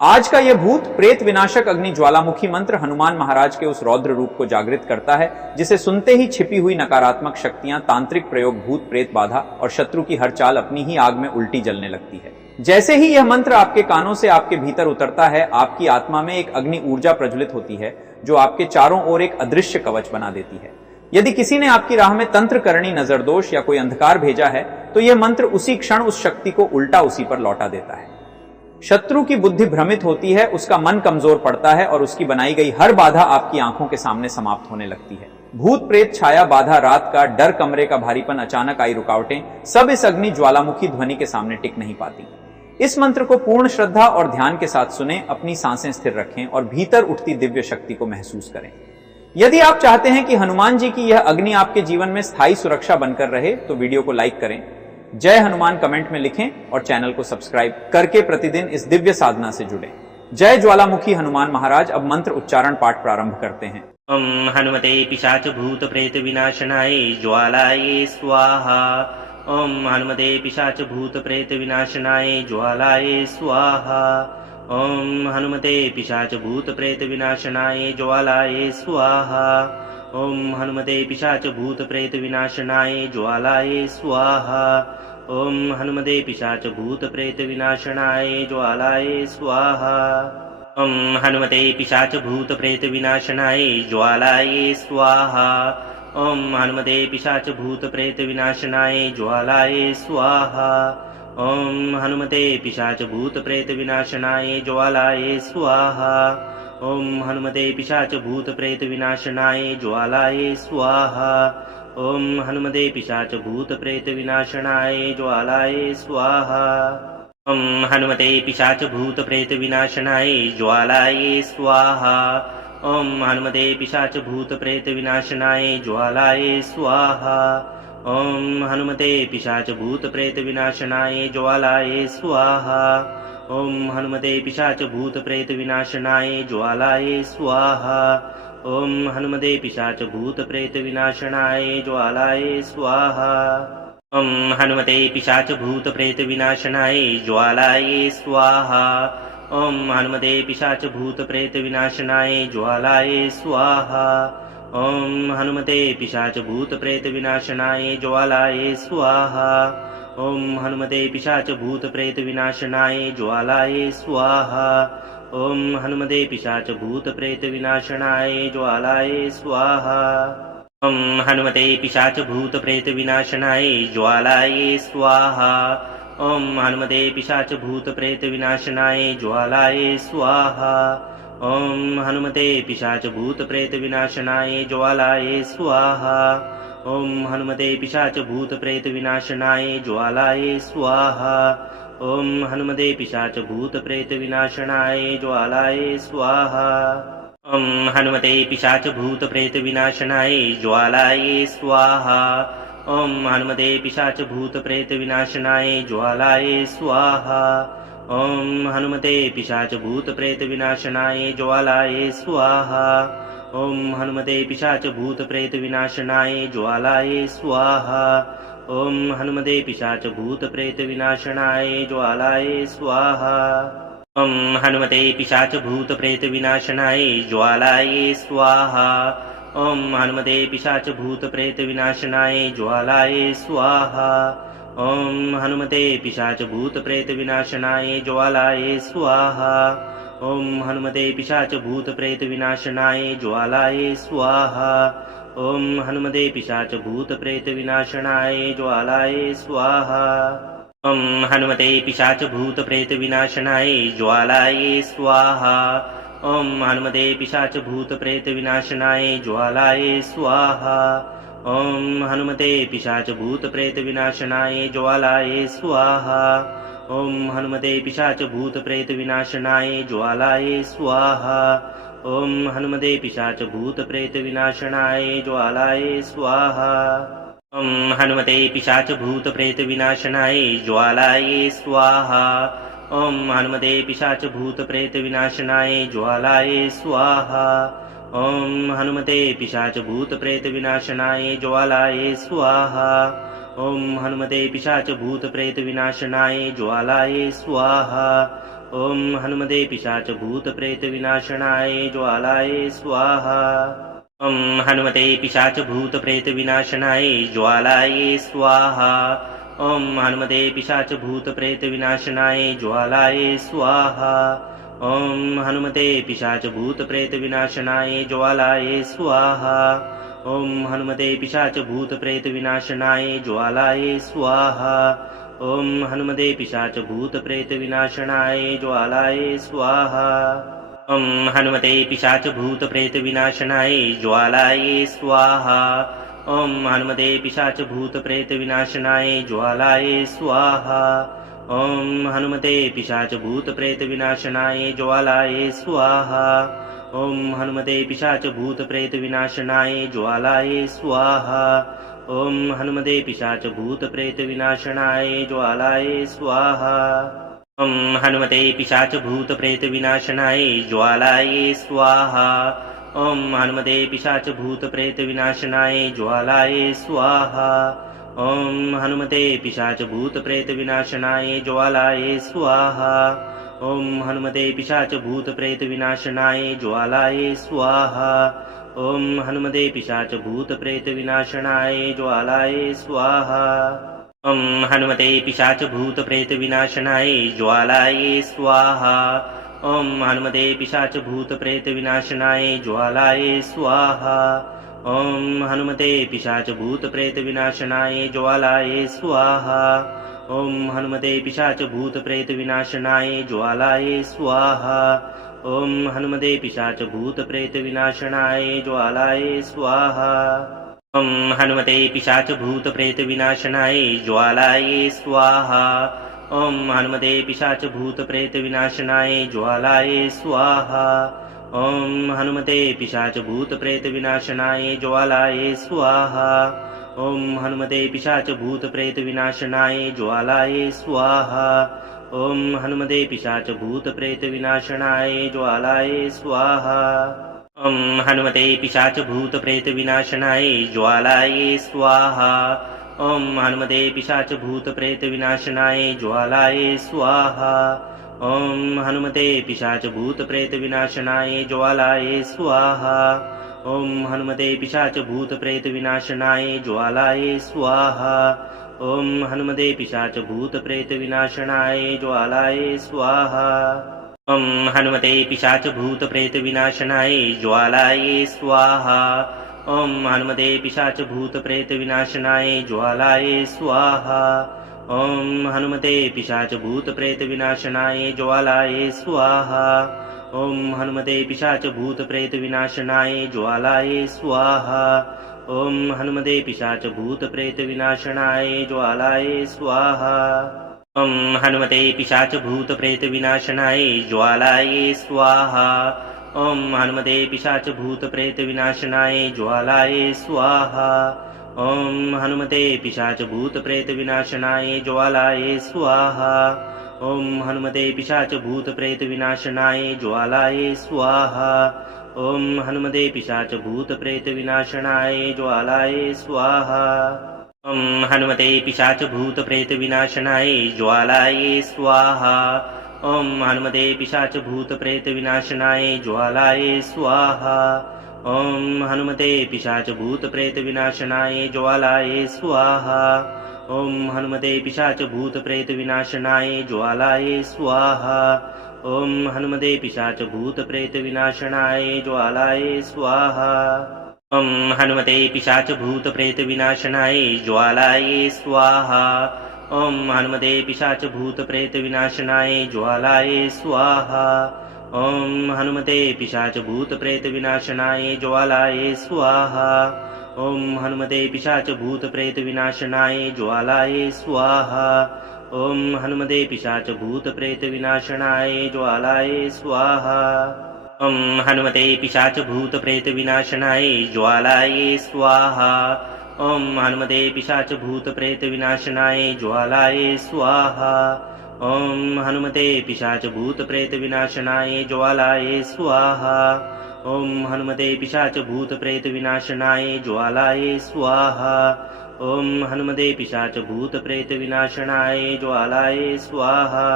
आज का यह भूत प्रेत विनाशक अग्नि ज्वालामुखी मंत्र हनुमान महाराज के उस रौद्र रूप को जागृत करता है जिसे सुनते ही छिपी हुई नकारात्मक शक्तियां, तांत्रिक प्रयोग, भूत प्रेत बाधा और शत्रु की हर चाल अपनी ही आग में उल्टी जलने लगती है। जैसे ही यह मंत्र आपके कानों से आपके भीतर उतरता है, आपकी आत्मा में एक अग्नि ऊर्जा प्रज्वलित होती है जो आपके चारों ओर एक अदृश्य कवच बना देती है। यदि किसी ने आपकी राह में तंत्र करणी, नजरदोष या कोई अंधकार भेजा है तो यह मंत्र उसी क्षण उस शक्ति को उल्टा उसी पर लौटा देता है। शत्रु की बुद्धि भ्रमित होती है, उसका मन कमजोर पड़ता है और उसकी बनाई गई हर बाधा आपकी आंखों के सामने समाप्त होने लगती है। भूत प्रेत, छाया, बाधा, रात का डर, कमरे का भारीपन, अचानक आई रुकावटें, सब इस अग्नि ज्वालामुखी ध्वनि के सामने टिक नहीं पाती। इस मंत्र को पूर्ण श्रद्धा और ध्यान के साथ सुने, अपनी सांसें स्थिर रखें और भीतर उठती दिव्य शक्ति को महसूस करें। यदि आप चाहते हैं कि हनुमान जी की यह अग्नि आपके जीवन में स्थायी सुरक्षा बनकर रहे तो वीडियो को लाइक करें, जय हनुमान कमेंट में लिखें और चैनल को सब्सक्राइब करके प्रतिदिन इस दिव्य साधना से जुड़ें। जय ज्वालामुखी हनुमान महाराज। अब मंत्र उच्चारण पाठ प्रारंभ करते हैं। ओम हनुमते पिशाच भूत प्रेत विनाशनाय ज्वालाय स्वाहा। ओम हनुमते पिशाच भूत प्रेत विनाशनाय ज्वालाय स्वाहा। ओम हनुमते पिशाच भूत प्रेत विनाशनाय ज्वालाय स्वाहा। ओम हनुमते पिशाच भूत प्रेत विनाशनाय ज्वालाय स्वाहा। ओम हनुमते पिशाच भूत प्रेत विनाशनाय ज्वालाय स्वाहा। ओम हनुमते पिशाच भूत प्रेत विनाशनाय ज्वालाय स्वाहा। ओम हनुमते पिशाच भूत प्रेत विनाशनाय ज्वालाय स्वाहा। ओम हनुमते पिशाच भूत प्रेत विनाशनाय ज्वालाय स्वाहा। ओम हनुमते पिशाच भूत प्रेत विनाशनाय ज्वालाय स्वाहा। ओम हनुमते पिशाच भूत प्रेत विनाशनाय ज्वालाय स्वाहा। ओम हनुमते पिशाच भूत प्रेत विनाशनाय ज्वालाय स्वाहा। ओम हनुमते पिशाच भूत प्रेत विनाशनाय ज्वालाय स्वाहा। ओम हनुमते पिशाच भूत प्रेत विनाशनाय ज्वालाय स्वाहा। ओम हनुमते पिशाच भूत प्रेत विनाशनाय ज्वालाय स्वाहा। ओम हनुमते पिशाच भूत प्रेत विनाशनाय ज्वालाय स्वाहा। ओम हनुमते पिशाच भूत प्रेत विनाशनाय ज्वालाय स्वाहा। ओम हनुमते पिशाच भूत प्रेत विनाशनाय ज्वालाय स्वाहा। ओम हनुमते पिशाच भूत प्रेत विनाशनाय ज्वालाय स्वाहा। ओम हनुमते पिशाच भूत प्रेत विनाशनाय ज्वालाय स्वाहा। ओम हनुमते पिशाच भूत प्रेत विनाशनाय ज्वालाय स्वाहा। ओम हनुमते पिशाच भूत प्रेत विनाशनाय ज्वालाय स्वाहा। ओम हनुमते पिशाच भूत प्रेत विनाशनाय ज्वालाय स्वाहा। ओम हनुमते पिशाच भूत प्रेत विनाशनाय ज्वालाय स्वाहा। ओम हनुमते पिशाच भूत प्रेत विनाशनाय ज्वालाय स्वाहा। ओम हनुमते पिशाच भूत प्रेत विनाशनाय ज्वालाय स्वाहा। ओम हनुमते पिशाच भूत प्रेत विनाशनाय ज्वालाय स्वाहा। ओम हनुमते पिशाच भूत प्रेत विनाशनाय ज्वालाय स्वाहा। ओम हनुमते पिशाच भूत प्रेत विनाशनाय ज्वालाय स्वाहा। ओम हनुमते पिशाच भूत प्रेत विनाशनाय ज्वालाय स्वाहा। ओम हनुमते पिशाच भूत प्रेत विनाशनाय ज्वालाय स्वाहा। ओम हनुमते पिशाच भूत प्रेत विनाशनाय ज्वालाय स्वाहा। ओम हनुमते पिशाच भूत प्रेत विनाशनाय ज्वालाय स्वाहा। ओम हनुमते पिशाच भूत प्रेत विनाशनाय ज्वालाय स्वाहा। ओम हनुमते पिशाच भूत प्रेत विनाशनाय ज्वालाय स्वाहा। ओम हनुमते पिशाच भूत प्रेत विनाशनाय ज्वालाय स्वाहा। ओम हनुमते पिशाच भूत प्रेत विनाशनाय ज्वालाय स्वाहा। ओम हनुमते पिशाच भूत प्रेत विनाशनाय ज्वालाय स्वाहा। ओम हनुमते पिशाच भूत प्रेत विनाशनाय ज्वालाय स्वाहा। ओम हनुमते पिशाच भूत प्रेत विनाशनाय ज्वालाय स्वाहा। ओम हनुमते पिशाच भूत प्रेत विनाशनाय ज्वालाय स्वाहा। ओम हनुमते पिशाच भूत प्रेत विनाशनाय ज्वालाय स्वाहा। ओम हनुमते पिशाच भूत प्रेत विनाशनाय ज्वालाय स्वाहा। ओम हनुमते पिशाच भूत प्रेत विनाशनाय ज्वालाय स्वाहा। ओम हनुमते पिशाच भूत प्रेत विनाशनाय ज्वालाय स्वाहा। ॐ हनुमते पिशाच भूत प्रेत विनाशनाय ज्वालाय स्वाहा। ॐ हनुमते पिशाच भूत प्रेत विनाशनाय ज्वालाय स्वाहा। ॐ हनुमते पिशाच भूत प्रेत विनाशनाय ज्वालाय स्वाहा। ॐ हनुमते पिशाच भूत प्रेत विनाशनाय ज्वालाय स्वाहा। ॐ हनुमते पिशाच भूत प्रेत विनाशनाय ज्वालाय स्वाहा। ॐ हनुमते पिशाच भूत प्रेत विनाशनाय ज्वालाय स्वाहा। ॐ हनुमते पिशाच भूत प्रेत विनाशनाय ज्वालाय स्वाहा। ॐ हनुमते पिशाच भूत प्रेत विनाशनाय ज्वालाय स्वाहा। ॐ हनुमते पिशाच भूत प्रेत विनाशनाय ज्वालाय स्वाहा। ॐ हनुमते पिशाच भूत प्रेत विनाशनाय ज्वालाय स्वाहा। ॐ हनुमते पिशाच भूत प्रेत विनाशनाय ज्वालाय स्वाहा। ॐ हनुमते पिशाच भूत प्रेत विनाशनाय ज्वालाय स्वाहा। ॐ हनुमते पिशाच भूत प्रेत विनाशनाय ज्वालाय स्वाहा। ॐ हनुमते पिशाच भूत प्रेत विनाशनाय ज्वालाय स्वाहा। ॐ हनुमते पिशाच भूत प्रेत विनाशनाय ज्वालाय स्वाहा। ॐ हनुमते पिशाच भूत प्रेत विनाशनाय ज्वालाय स्वाहा। ॐ हनुमते पिशाच भूत प्रेत विनाशनाय ज्वालाय स्वाहा। ॐ हनुमते पिशाच भूत प्रेत विनाशनाय ज्वालाय स्वाहा। ॐ हनुमते पिशाच भूत प्रेत विनाशनाय ज्वालाय स्वाहा। ॐ हनुमते पिशाच भूत प्रेत विनाशनाय ज्वालाय स्वाहा। ॐ हनुमते पिशाच भूत प्रेत विनाशनाय ज्वालाय स्वाहा। ॐ हनुमते पिशाच भूत प्रेत विनाशनाय ज्वालाय स्वाहा। ॐ हनुमते पिशाच भूत प्रेत विनाशनाय ज्वालाय स्वाहा। ॐ हनुमते पिशाच भूत प्रेत विनाशनाय ज्वालाय स्वाहा। ॐ हनुमते पिशाच भूत प्रेत विनाशनाय ज्वालाय स्वाहा। ॐ हनुमते पिशाच भूत प्रेत विनाशनाय ज्वालाय स्वाहा। ॐ हनुमते पिशाच भूत प्रेत विनाशनाय ज्वालाय स्वाहा। ॐ हनुमते पिशाच भूत प्रेत विनाशनाय ज्वालाय स्वाहा। ॐ हनुमते पिशाच भूत प्रेत विनाशनाय ज्वालाय स्वाहा। ॐ हनुमते पिशाच भूत प्रेत विनाशनाय ज्वालाय स्वाहा। ॐ हनुमते पिशाच भूत प्रेत विनाशनाय ज्वालाय स्वाहा। ॐ हनुमते पिशाच भूत प्रेत विनाशनाय ज्वालाय स्वाहा। ॐ हनुमते पिशाच भूत प्रेत विनाशनाय ज्वालाय स्वाहा। ॐ हनुमते पिशाच भूत प्रेत विनाशनाय ज्वालाय स्वाहा। ॐ हनुमते पिशाच भूत प्रेत विनाशनाय ज्वालाय स्वाहा। ॐ हनुमते पिशाच भूत प्रेत विनाशनाय ज्वालाय स्वाहा। ॐ हनुमते पिशाच भूत प्रेत विनाशनाय ज्वालाय स्वाहा। ॐ हनुमते पिशाच भूत प्रेत विनाशनाय ज्वालाय स्वाहा। ॐ हनुमते पिशाच भूत प्रेत विनाशनाय ज्वालाय स्वाहा। ॐ हनुमते पिशाच भूत प्रेत विनाशनाय ज्वालाय स्वाहा। ॐ हनुमते पिशाच भूत प्रेत विनाशनाय ज्वालाय स्वाहा। ॐ हनुमते पिशाच भूत प्रेत विनाशनाय ज्वालाय स्वाहा। ॐ हनुमते पिशाच भूत प्रेत विनाशनाय ज्वालाय स्वाहा। ॐ हनुमते पिशाच भूत प्रेत विनाशनाय ज्वालाय स्वाहा। ॐ हनुमते पिशाच भूत प्रेत विनाशनाय ज्वालाय स्वाहा। ॐ हनुमते पिशाच भूत प्रेत विनाशनाय ज्वालाय स्वाहा। ॐ हनुमते पिशाच भूत प्रेत विनाशनाय ज्वालाय स्वाहा। ॐ हनुमते पिशाच भूत प्रेत विनाशनाय ज्वालाय स्वाहा। ॐ हनुमते पिशाच भूत प्रेत विनाशनाय ज्वालाय स्वाहा। ॐ हनुमते पिशाच भूत प्रेत विनाशनाय ज्वालाय स्वाहा। ॐ हनुमते पिशाच भूत प्रेत विनाशनाय ज्वालाय स्वाहा। ॐ हनुमते पिशाच भूत प्रेत विनाशनाय ज्वालाय स्वाहा। ॐ हनुमते पिशाच भूत प्रेत विनाशनाय ज्वालाय स्वाहा। ॐ हनुमते पिशाच भूत प्रेत विनाशनाय ज्वालाय स्वाहा। ॐ हनुमते पिशाच भूत प्रेत विनाशनाय ज्वालाय स्वाहा। ॐ हनुमते पिशाच भूत प्रेत विनाशनाय ज्वालाय स्वाहा।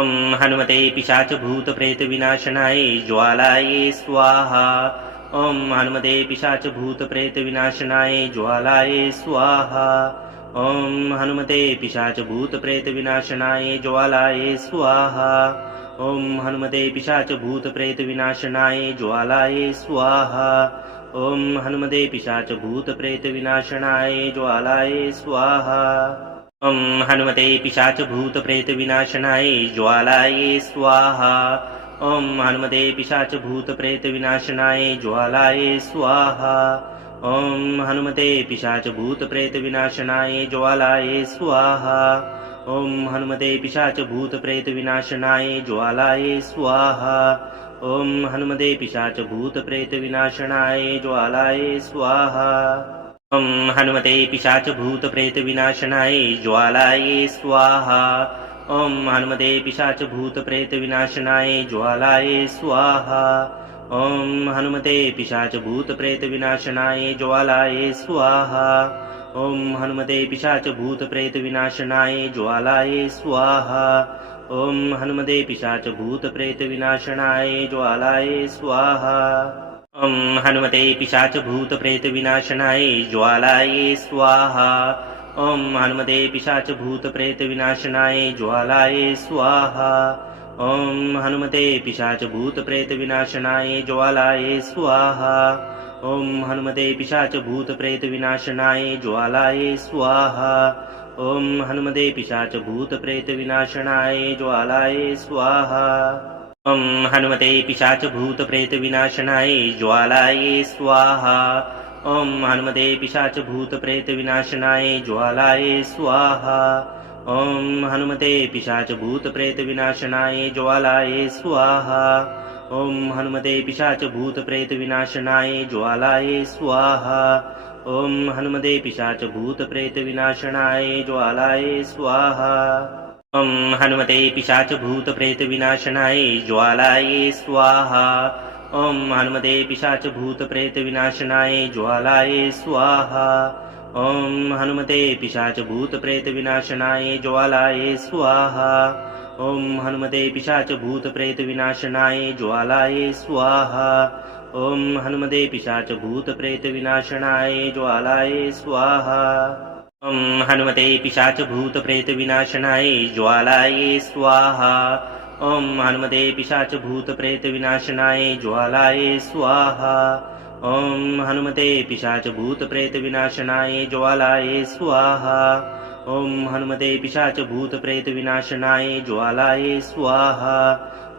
ॐ हनुमते पिशाचभूतप्रेतविनाशनाय ज्वालायै स्वाहा ॐ हनुमते पिशाचभूतप्रेतविनाशनाय ज्वालायै स्वाहा ॐ हनुमते पिशाचभूतप्रेतविनाशनाय ज्वालायै स्वाहा ॐ हनुमते पिशाचभूतप्रेतविनाशनाय ज्वालायै स्वाहा ॐ हनुमते पिशाचभूतप्रेतविनाशनाय ज्वालायै स्वाहा ॐ हनुमते पिशाचभूतप्रेतविनाशनाय ज्वालायै स्वाहा ॐ हनुमते पिशाचभूतप्रेतविनाशनाय ज्वालायै स्वाहा ॐ हनुमते पिशाचभूतप्रेतविनाशनाय ज्वालायै स्वाहा ॐ हनुमते पिशाचभूतप्रेतविनाशनाय ज्वालायै स्वाहा ॐ हनुमते पिशाचभूतप्रेतविनाशनाय ज्वालायै स्वाहा ॐ हनुमते पिशाचभूतप्रेतविनाशनाय ज्वालायै स्वाहा ॐ हनुमते पिशाचभूतप्रेतविनाशनाय ज्वालायै स्वाहा ॐ हनुमते पिशाचभूतप्रेतविनाशनाय ज्वालायै स्वाहा ॐ हनुमते पिशाचभूतप्रेतविनाशनाय ज्वालायै स्वाहा ॐ हनुमते पिशाचभूतप्रेतविनाशनाय ज्वालायै स्वाहा ॐ हनुमते पिशाचभूतप्रेतविनाशनाय ज्वालायै स्वाहा ॐ हनुमते पिशाचभूतप्रेतविनाशनाय ज्वालायै स्वाहा ॐ हनुमते पिशाचभूतप्रेतविनाशनाय ज्वालायै स्वाहा ॐ हनुमते पिशाचभूतप्रेतविनाशनाय ज्वालायै स्वाहा ॐ हनुमते पिशाचभूतप्रेतविनाशनाय ज्वालायै स्वाहा ॐ हनुमते पिशाचभूतप्रेतविनाशनाय ज्वालायै स्वाहा ॐ हनुमते पिशाचभूतप्रेतविनाशनाय ज्वालायै स्वाहा ॐ हनुमते पिशाचभूतप्रेतविनाशनाय ज्वालायै स्वाहा ॐ हनुमते पिशाचभूतप्रेतविनाशनाय ज्वालायै स्वाहा ॐ हनुमते पिशाचभूतप्रेतविनाशनाय ज्वालायै स्वाहा ॐ हनुमते पिशाचभूतप्रेतविनाशनाय ज्वालायै स्वाहा ॐ हनुमते पिशाचभूतप्रेतविनाशनाय ज्वालायै स्वाहा ॐ हनुमते पिशाचभूतप्रेतविनाशनाय ज्वालायै स्वाहा ॐ हनुमते पिशाचभूतप्रेतविनाशनाय ज्वालायै स्वाहा ॐ हनुमते पिशाचभूतप्रेतविनाशनाय ज्वालायै स्वाहा ॐ हनुमते पिशाचभूतप्रेतविनाशनाय ज्वालायै स्वाहा ॐ हनुमते पिशाचभूतप्रेतविनाशनाय ज्वालायै स्वाहा ॐ हनुमते पिशाचभूतप्रेतविनाशनाय ज्वालायै स्वाहा ॐ हनुमते पिशाचभूतप्रेतविनाशनाय ज्वालायै स्वाहा ॐ हनुमते पिशाचभूतप्रेतविनाशनाय ज्वालायै स्वाहा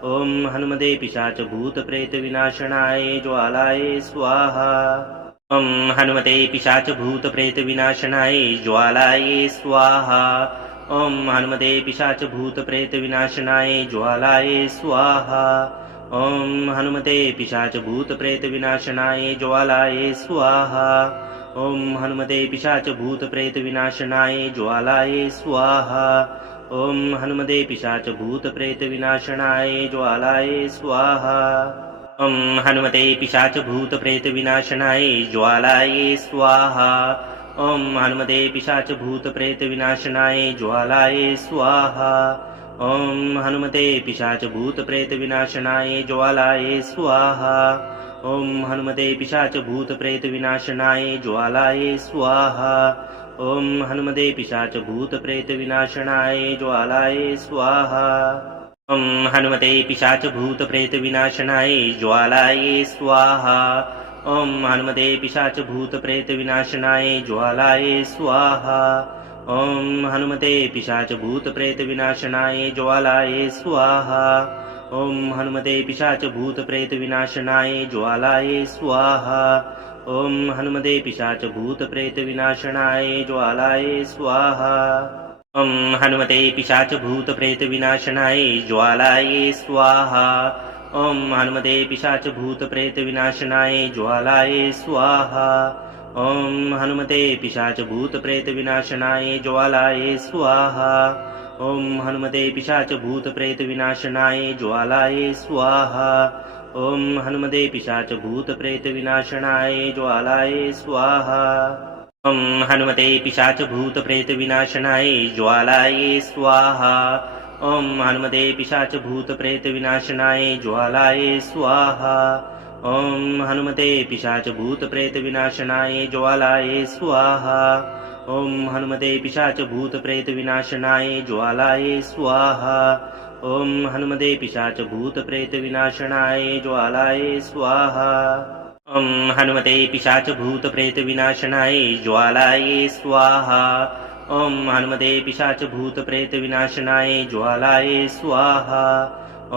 ॐ हनुमते पिशाचभूतप्रेतविनाशनाय ज्वालायै स्वाहा ॐ हनुमते पिशाचभूतप्रेतविनाशनाय ज्वालायै स्वाहा ॐ हनुमते पिशाचभूतप्रेतविनाशनाय ज्वालायै स्वाहा ॐ हनुमते पिशाचभूतप्रेतविनाशनाय ज्वालायै स्वाहा ॐ हनुमते पिशाचभूतप्रेतविनाशनाय ज्वालायै स्वाहा ॐ हनुमते पिशाचभूतप्रेतविनाशनाय ज्वालायै स्वाहा ॐ हनुमते पिशाचभूतप्रेतविनाशनाय ज्वालायै स्वाहा ॐ हनुमते पिशाचभूतप्रेतविनाशनाय ज्वालायै स्वाहा ॐ हनुमते पिशाचभूतप्रेतविनाशनाय ज्वालायै स्वाहा ॐ हनुमते पिशाचभूतप्रेतविनाशनाय ज्वालायै स्वाहा ॐ हनुमते पिशाचभूतप्रेतविनाशनाय ज्वालायै स्वाहा ॐ हनुमते पिशाचभूतप्रेतविनाशनाय ज्वालायै स्वाहा ॐ हनुमते पिशाचभूतप्रेतविनाशनाय ज्वालायै स्वाहा ॐ हनुमते पिशाचभूतप्रेतविनाशनाय ज्वालायै स्वाहा ॐ हनुमते पिशाचभूतप्रेतविनाशनाय ज्वालायै स्वाहा ॐ हनुमते पिशाचभूतप्रेतविनाशनाय ज्वालायै स्वाहा ॐ हनुमते पिशाचभूतप्रेतविनाशनाय ज्वालायै स्वाहा ॐ हनुमते पिशाचभूतप्रेतविनाशनाय ज्वालायै स्वाहा ॐ हनुमते पिशाचभूतप्रेतविनाशनाय ज्वालायै स्वाहा ॐ हनुमते पिशाचभूतप्रेतविनाशनाय ज्वालायै स्वाहा ॐ हनुमते पिशाचभूतप्रेतविनाशनाय ज्वालायै स्वाहा ॐ हनुमते पिशाच भूत प्रेत विनाशनाय ज्वालाय स्वाहा ॐ हनुमते पिशाच भूत प्रेत विनाशनाय ज्वालाय स्वाहा ॐ हनुमते पिशाच भूत प्रेत विनाशनाय ज्वालाय स्वाहा ॐ हनुमते पिशाच भूत प्रेत विनाशनाय ज्वालाय स्वाहा ॐ हनुमते पिशाच भूत प्रेत विनाशनाय ज्वालाय स्वाहा ॐ हनुमते पिशाच भूत प्रेत विनाशनाय ज्वालाय स्वाहा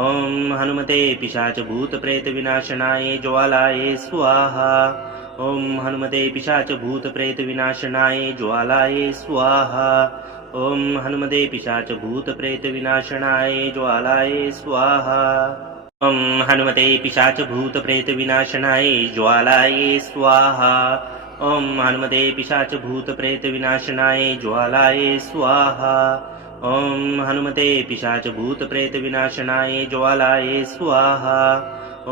ॐ हनुमते पिशाच भूत प्रेत विनाशनाय ज्वालाय स्वाहा ॐ हनुमते पिशाच भूत प्रेत विनाशनाय ज्वालाय स्वाहा ॐ हनुमते पिशाच भूत प्रेत विनाशनाय ज्वालाय स्वाहा ॐ हनुमते पिशाच भूत प्रेत विनाशनाय ज्वालाय स्वाहा ॐ हनुमते पिशाच भूत प्रेत विनाशनाय ज्वालाय स्वाहा ॐ हनुमते पिशाच भूत प्रेत विनाशनाय ज्वालाय स्वाहा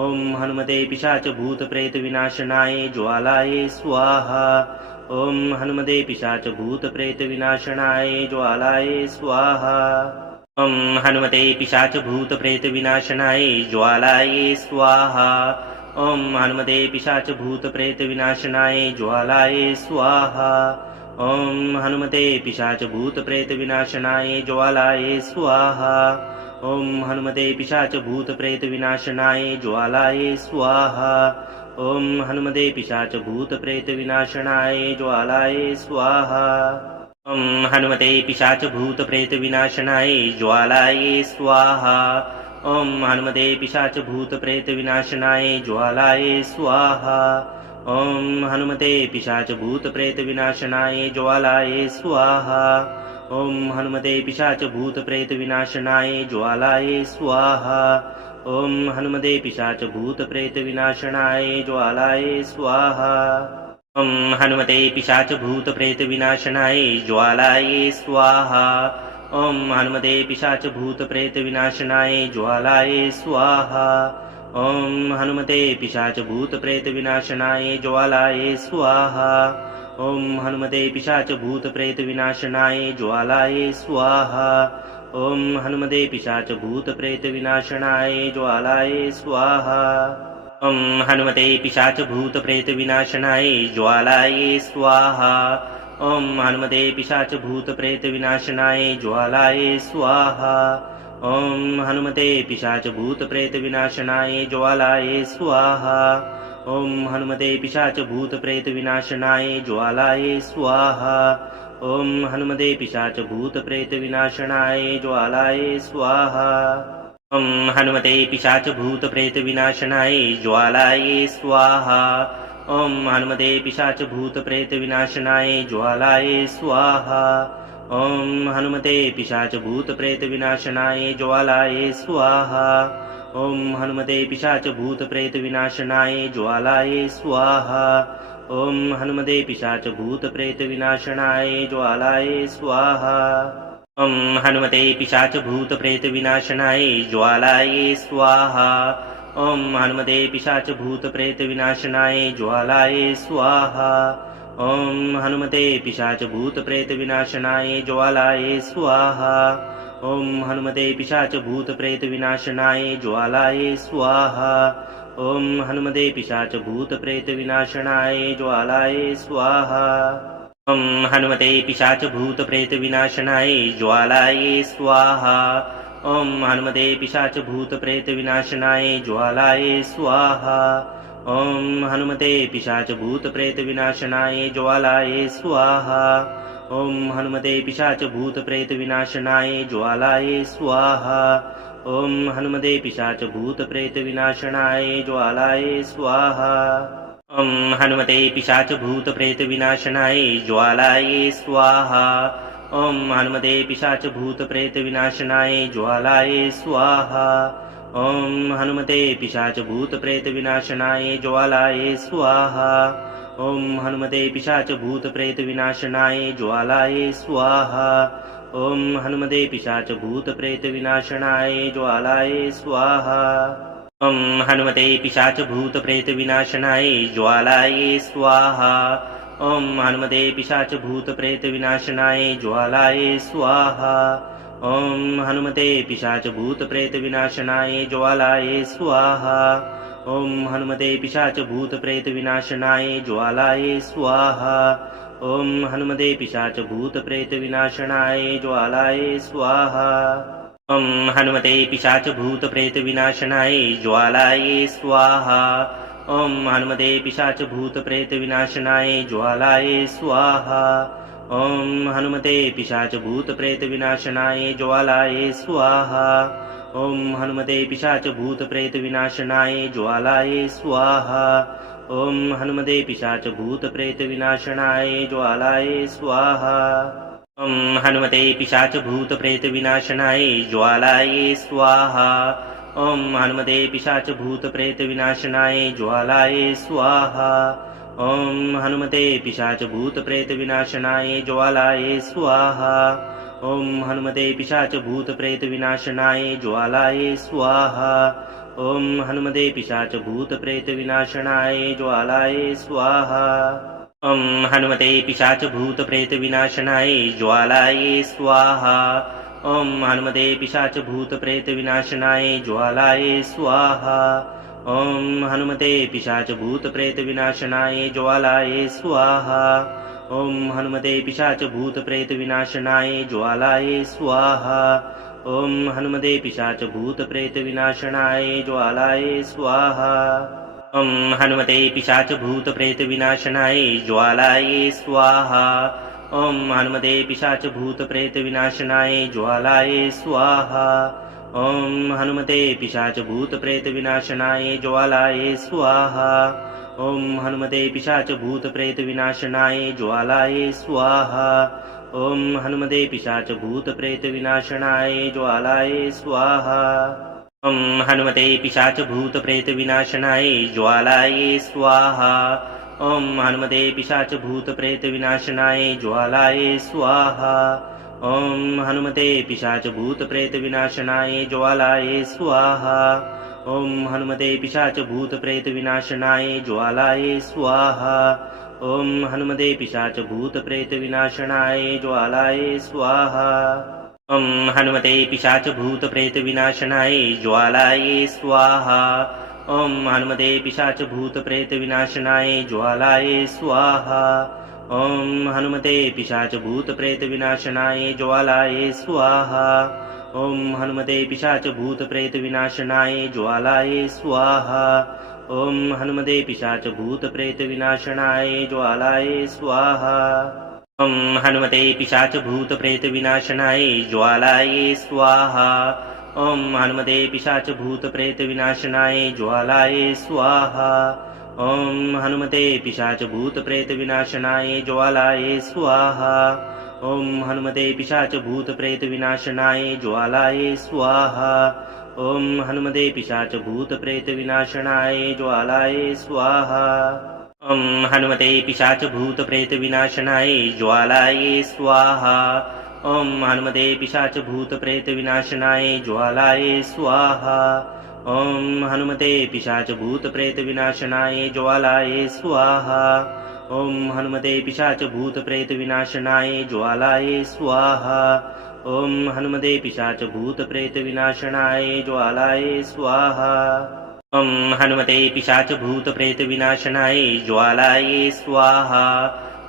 ॐ हनुमते पिशाच भूत प्रेत विनाशनाय ज्वालाय स्वाहा ॐ हनुमते पिशाच भूत प्रेत विनाशनाय ज्वालाय स्वाहा ॐ हनुमते पिशाच भूत प्रेत विनाशनाय ज्वालाय स्वाहा ॐ हनुमते पिशाच भूत प्रेत विनाशनाय ज्वालाय स्वाहा ॐ हनुमते पिशाच भूत प्रेत विनाशनाय ज्वालाय स्वाहा ॐ हनुमते पिशाच भूत प्रेत विनाशनाय ज्वालाय स्वाहा ॐ हनुमते पिशाच भूत प्रेत विनाशनाय ज्वालाय स्वाहा ॐ हनुमते पिशाच भूत प्रेत विनाशनाय ज्वालाय स्वाहा ॐ हनुमते पिशाच भूत प्रेत विनाशनाय ज्वालाय स्वाहा ॐ हनुमते पिशाच भूत प्रेत विनाशनाय ज्वालाय स्वाहा ॐ हनुमते पिशाच भूत प्रेत विनाशनाय ज्वालाय स्वाहा ॐ हनुमते पिशाच भूत प्रेत विनाशनाय ज्वालाय स्वाहा ॐ हनुमते पिशाच भूत प्रेत विनाशनाय ज्वालाय स्वाहा ॐ हनुमते पिशाच भूत प्रेत विनाशनाय ज्वालाय स्वाहा ॐ हनुमते पिशाच भूत प्रेत विनाशनाय ज्वालाय स्वाहा ॐ हनुमते पिशाच भूत प्रेत विनाशनाय ज्वालाय स्वाहा ॐ हनुमते पिशाच भूत प्रेत विनाशनाय ज्वालाय स्वाहा ॐ हनुमते पिशाच भूत प्रेत विनाशनाय ज्वालाय स्वाहा ॐ हनुमते पिशाच भूत प्रेत विनाशनाय ज्वालाय स्वाहा ॐ हनुमते पिशाच भूत प्रेत विनाशनाय ज्वालाय स्वाहा ॐ हनुमते पिशाच भूत प्रेत विनाशनाय ज्वालाय स्वाहा ॐ हनुमते पिशाच भूत प्रेत विनाशनाय ज्वालाय स्वाहा ॐ हनुमते पिशाच भूत प्रेत विनाशनाय ज्वालाय स्वाहा ॐ हनुमते पिशाच भूत प्रेत विनाशनाय ज्वालाय स्वाहा ॐ हनुमते पिशाच भूत प्रेत विनाशनाय ज्वालाय स्वाहा ॐ हनुमते पिशाच भूत प्रेत विनाशनाय ज्वालाय स्वाहा ॐ हनुमते पिशाच भूत प्रेत विनाशनाय ज्वालाय स्वाहा ॐ हनुमते पिशाच भूत प्रेत विनाशनाय ज्वालाय स्वाहा ॐ हनुमते पिशाच भूत प्रेत विनाशनाय ज्वालाय स्वाहा ॐ हनुमते पिशाच भूत प्रेत विनाशनाय ज्वालाय स्वाहा ॐ हनुमते पिशाच भूत प्रेत विनाशनाय ज्वालाय स्वाहा ॐ हनुमते पिशाच भूत प्रेत विनाशनाय ज्वालाय स्वाहा ॐ हनुमते पिशाच भूत प्रेत विनाशनाय ज्वालाय स्वाहा ॐ हनुमते पिशाच भूत प्रेत विनाशनाय ज्वालाय स्वाहा ॐ हनुमते पिशाच भूत प्रेत विनाशनाय ज्वालाय स्वाहा ॐ हनुमते पिशाच भूत प्रेत विनाशनाय ज्वालाय स्वाहा ॐ हनुमते पिशाच भूत प्रेत विनाशनाय ज्वालाय स्वाहा ॐ हनुमते पिशाच भूत प्रेत विनाशनाय ज्वालाय स्वाहा ॐ हनुमते पिशाच भूत प्रेत विनाशनाय ज्वालाय स्वाहा ॐ हनुमते पिशाच भूत प्रेत विनाशनाय ज्वालाय स्वाहा ॐ हनुमते पिशाच भूत प्रेत विनाशनाय ज्वालाय स्वाहा ॐ हनुमते पिशाच भूत प्रेत विनाशनाय ज्वालाय स्वाहा ॐ हनुमते पिशाच भूत प्रेत विनाशनाय ज्वालाय स्वाहा ॐ हनुमते पिशाच भूत प्रेत विनाशनाय ज्वालाय स्वाहा ॐ हनुमते पिशाचभूतप्रेतविनाशनाय ज्वालाय स्वाहा ॐ हनुमते पिशाचभूतप्रेतविनाशनाय ज्वालाय स्वाहा ॐ हनुमते पिशाचभूतप्रेतविनाशनाय ज्वालाय स्वाहा ॐ हनुमते पिशाचभूतप्रेतविनाशनाय ज्वालाय स्वाहा ॐ हनुमते पिशाचभूतप्रेतविनाशनाय ज्वालाय स्वाहा ॐ हनुमते पिशाचभूतप्रेतविनाशनाय ज्वालाय स्वाहा ॐ हनुमते पिशाचभूतप्रेतविनाशनाय ज्वालाय स्वाहा ॐ हनुमते पिशाचभूतप्रेतविनाशनाय ज्वालाय स्वाहा ॐ हनुमते पिशाचभूतप्रेतविनाशनाय ज्वालाय स्वाहा ॐ हनुमते पिशाचभूतप्रेतविनाशनाय ज्वालाय स्वाहा ॐ हनुमते पिशाचभूतप्रेतविनाशनाय ज्वालाय स्वाहा ॐ हनुमते पिशाचभूतप्रेतविनाशनाय ज्वालाय स्वाहा ॐ हनुमते पिशाचभूतप्रेतविनाशनाय ज्वालाय स्वाहा ॐ हनुमते पिशाचभूतप्रेतविनाशनाय ज्वालाय स्वाहा ॐ हनुमते पिशाचभूतप्रेतविनाशनाय ज्वालाय स्वाहा ॐ हनुमते पिशाचभूतप्रेतविनाशनाय ज्वालाय स्वाहा ॐ हनुमते पिशाचभूतप्रेतविनाशनाय ज्वालाय स्वाहा ॐ हनुमते पिशाचभूतप्रेतविनाशनाय ज्वालाय स्वाहा ॐ हनुमते पिशाचभूतप्रेतविनाशनाय ज्वालाय स्वाहा ॐ हनुमते पिशाचभूतप्रेतविनाशनाय ज्वालाय स्वाहा ॐ हनुमते पिशाचभूतप्रेतविनाशनाय ज्वालाय स्वाहा ॐ हनुमते पिशाचभूतप्रेतविनाशनाय ज्वालाय स्वाहा ॐ हनुमते पिशाचभूतप्रेतविनाशनाय ज्वालाय स्वाहा ॐ हनुमते पिशाचभूतप्रेतविनाशनाय ज्वालाय स्वाहा ॐ हनुमते पिशाचभूतप्रेतविनाशनाय ज्वालाय स्वाहा ॐ हनुमते पिशाचभूतप्रेतविनाशनाय ज्वालाय स्वाहा ॐ हनुमते पिशाचभूतप्रेतविनाशनाय ज्वालाय स्वाहा ॐ हनुमते पिशाचभूतप्रेतविनाशनाय ज्वालाय स्वाहा ॐ हनुमते पिशाचभूतप्रेतविनाशनाय ज्वालाय स्वाहा ॐ हनुमते पिशाचभूतप्रेतविनाशनाय ज्वालाय स्वाहा ॐ हनुमते पिशाचभूतप्रेतविनाशनाय ज्वालाय स्वाहा ॐ हनुमते पिशाचभूतप्रेतविनाशनाय ज्वालाय स्वाहा ॐ हनुमते पिशाचभूतप्रेतविनाशनाय ज्वालाय स्वाहा ॐ हनुमते पिशाचभूतप्रेतविनाशनाय ज्वालाय स्वाहा ॐ हनुमते पिशाचभूतप्रेतविनाशनाय ज्वालाय स्वाहा ॐ हनुमते पिशाचभूतप्रेतविनाशनाय ज्वालाय स्वाहा ॐ हनुमते पिशाचभूतप्रेतविनाशनाय ज्वालाय स्वाहा ॐ हनुमते पिशाचभूतप्रेतविनाशनाय ज्वालाय स्वाहा ॐ हनुमते पिशाचभूतप्रेतविनाशनाय ज्वालाय स्वाहा ॐ हनुमते पिशाचभूतप्रेतविनाशनाय ज्वालाय स्वाहा ॐ हनुमते पिशाचभूतप्रेतविनाशनाय ज्वालाय स्वाहा ॐ हनुमते पिशाचभूतप्रेतविनाशनाय ज्वालाय स्वाहा ॐ हनुमते पिशाचभूतप्रेतविनाशनाय ज्वालाय स्वाहा ॐ हनुमते पिशाचभूतप्रेतविनाशनाय ज्वालाय स्वाहा ॐ हनुमते पिशाचभूतप्रेतविनाशनाय ज्वालाय स्वाहा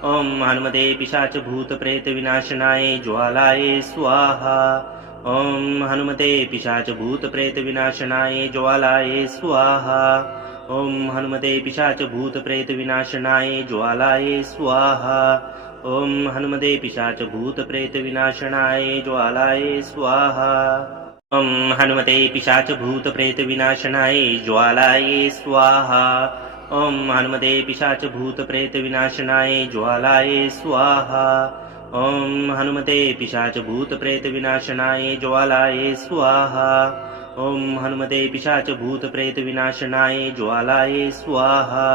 ॐ हनुमते पिशाचभूतप्रेतविनाशनाय ज्वालाय स्वाहा ॐ हनुमते पिशाचभूतप्रेतविनाशनाय ज्वालाय स्वाहा ॐ हनुमते पिशाचभूतप्रेतविनाशनाय ज्वालाय स्वाहा ॐ हनुमते पिशाचभूतप्रेतविनाशनाय ज्वालाय स्वाहा ॐ हनुमते पिशाचभूतप्रेतविनाशनाय ज्वालाय स्वाहा ॐ हनुमते पिशाचभूतप्रेतविनाशनाय ज्वालाय स्वाहा ॐ हनुमते पिशाचभूतप्रेतविनाशनाय ज्वालाय स्वाहा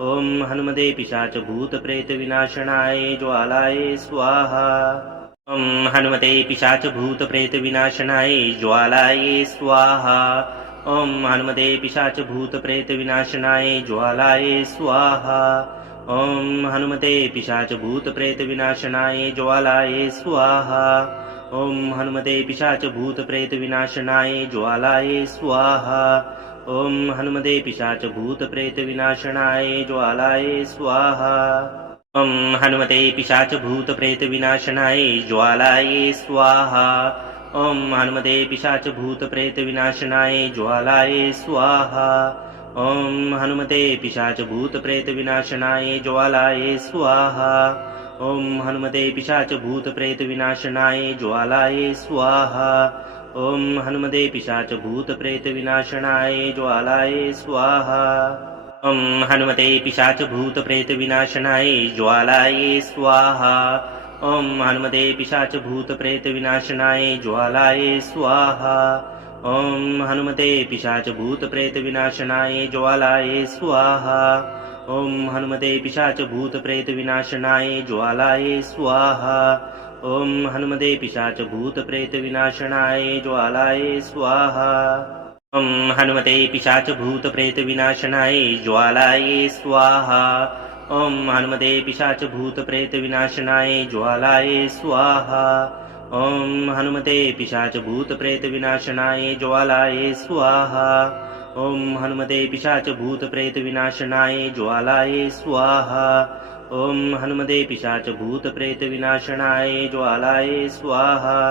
ॐ हनुमते पिशाचभूतप्रेतविनाशनाय ज्वालाय स्वाहा ॐ हनुमते पिशाचभूतप्रेतविनाशनाय ज्वालाय स्वाहा ॐ हनुमते पिशाचभूतप्रेतविनाशनाय ज्वालाय स्वाहा ॐ हनुमते पिशाचभूतप्रेतविनाशनाय ज्वालाय स्वाहा ॐ हनुमते पिशाच भूत प्रेत विनाशनाय ज्वालाय स्वाहा ॐ हनुमते पिशाच भूत प्रेत विनाशनाय ज्वालाय स्वाहा ॐ हनुमते पिशाच भूत प्रेत विनाशनाय ज्वालाय स्वाहा ॐ हनुमते पिशाच भूत प्रेत विनाशनाय ज्वालाय स्वाहा ॐ हनुमते पिशाच भूत प्रेत विनाशनाय ज्वालाय स्वाहा ॐ हनुमते पिशाच भूत प्रेत विनाशनाय ज्वालाय स्वाहा ॐ हनुमते पिशाच भूत प्रेत विनाशनाय ज्वालाय स्वाहा ॐ हनुमते पिशाच भूत प्रेत विनाशनाय ज्वालाय स्वाहा ॐ हनुमते पिशाच भूत प्रेत विनाशनाय ज्वालाय स्वाहा ॐ हनुमते पिशाच भूत प्रेत विनाशनाय ज्वालाय स्वाहा ॐ हनुमते पिशाच भूत प्रेत विनाशनाय ज्वालाय स्वाहा ॐ हनुमते पिशाच भूत प्रेत विनाशनाय ज्वालाय स्वाहा ॐ हनुमते पिशाच भूत प्रेत विनाशनाय ज्वालाय स्वाहा ॐ हनुमते पिशाच भूत प्रेत विनाशनाय ज्वालाय स्वाहा ॐ हनुमते पिशाच भूत प्रेत विनाशनाय ज्वालाय स्वाहा ॐ हनुमते पिशाच भूत प्रेत विनाशनाय ज्वालाय स्वाहा ॐ हनुमते पिशाच भूत प्रेत विनाशनाय ज्वालाय स्वाहा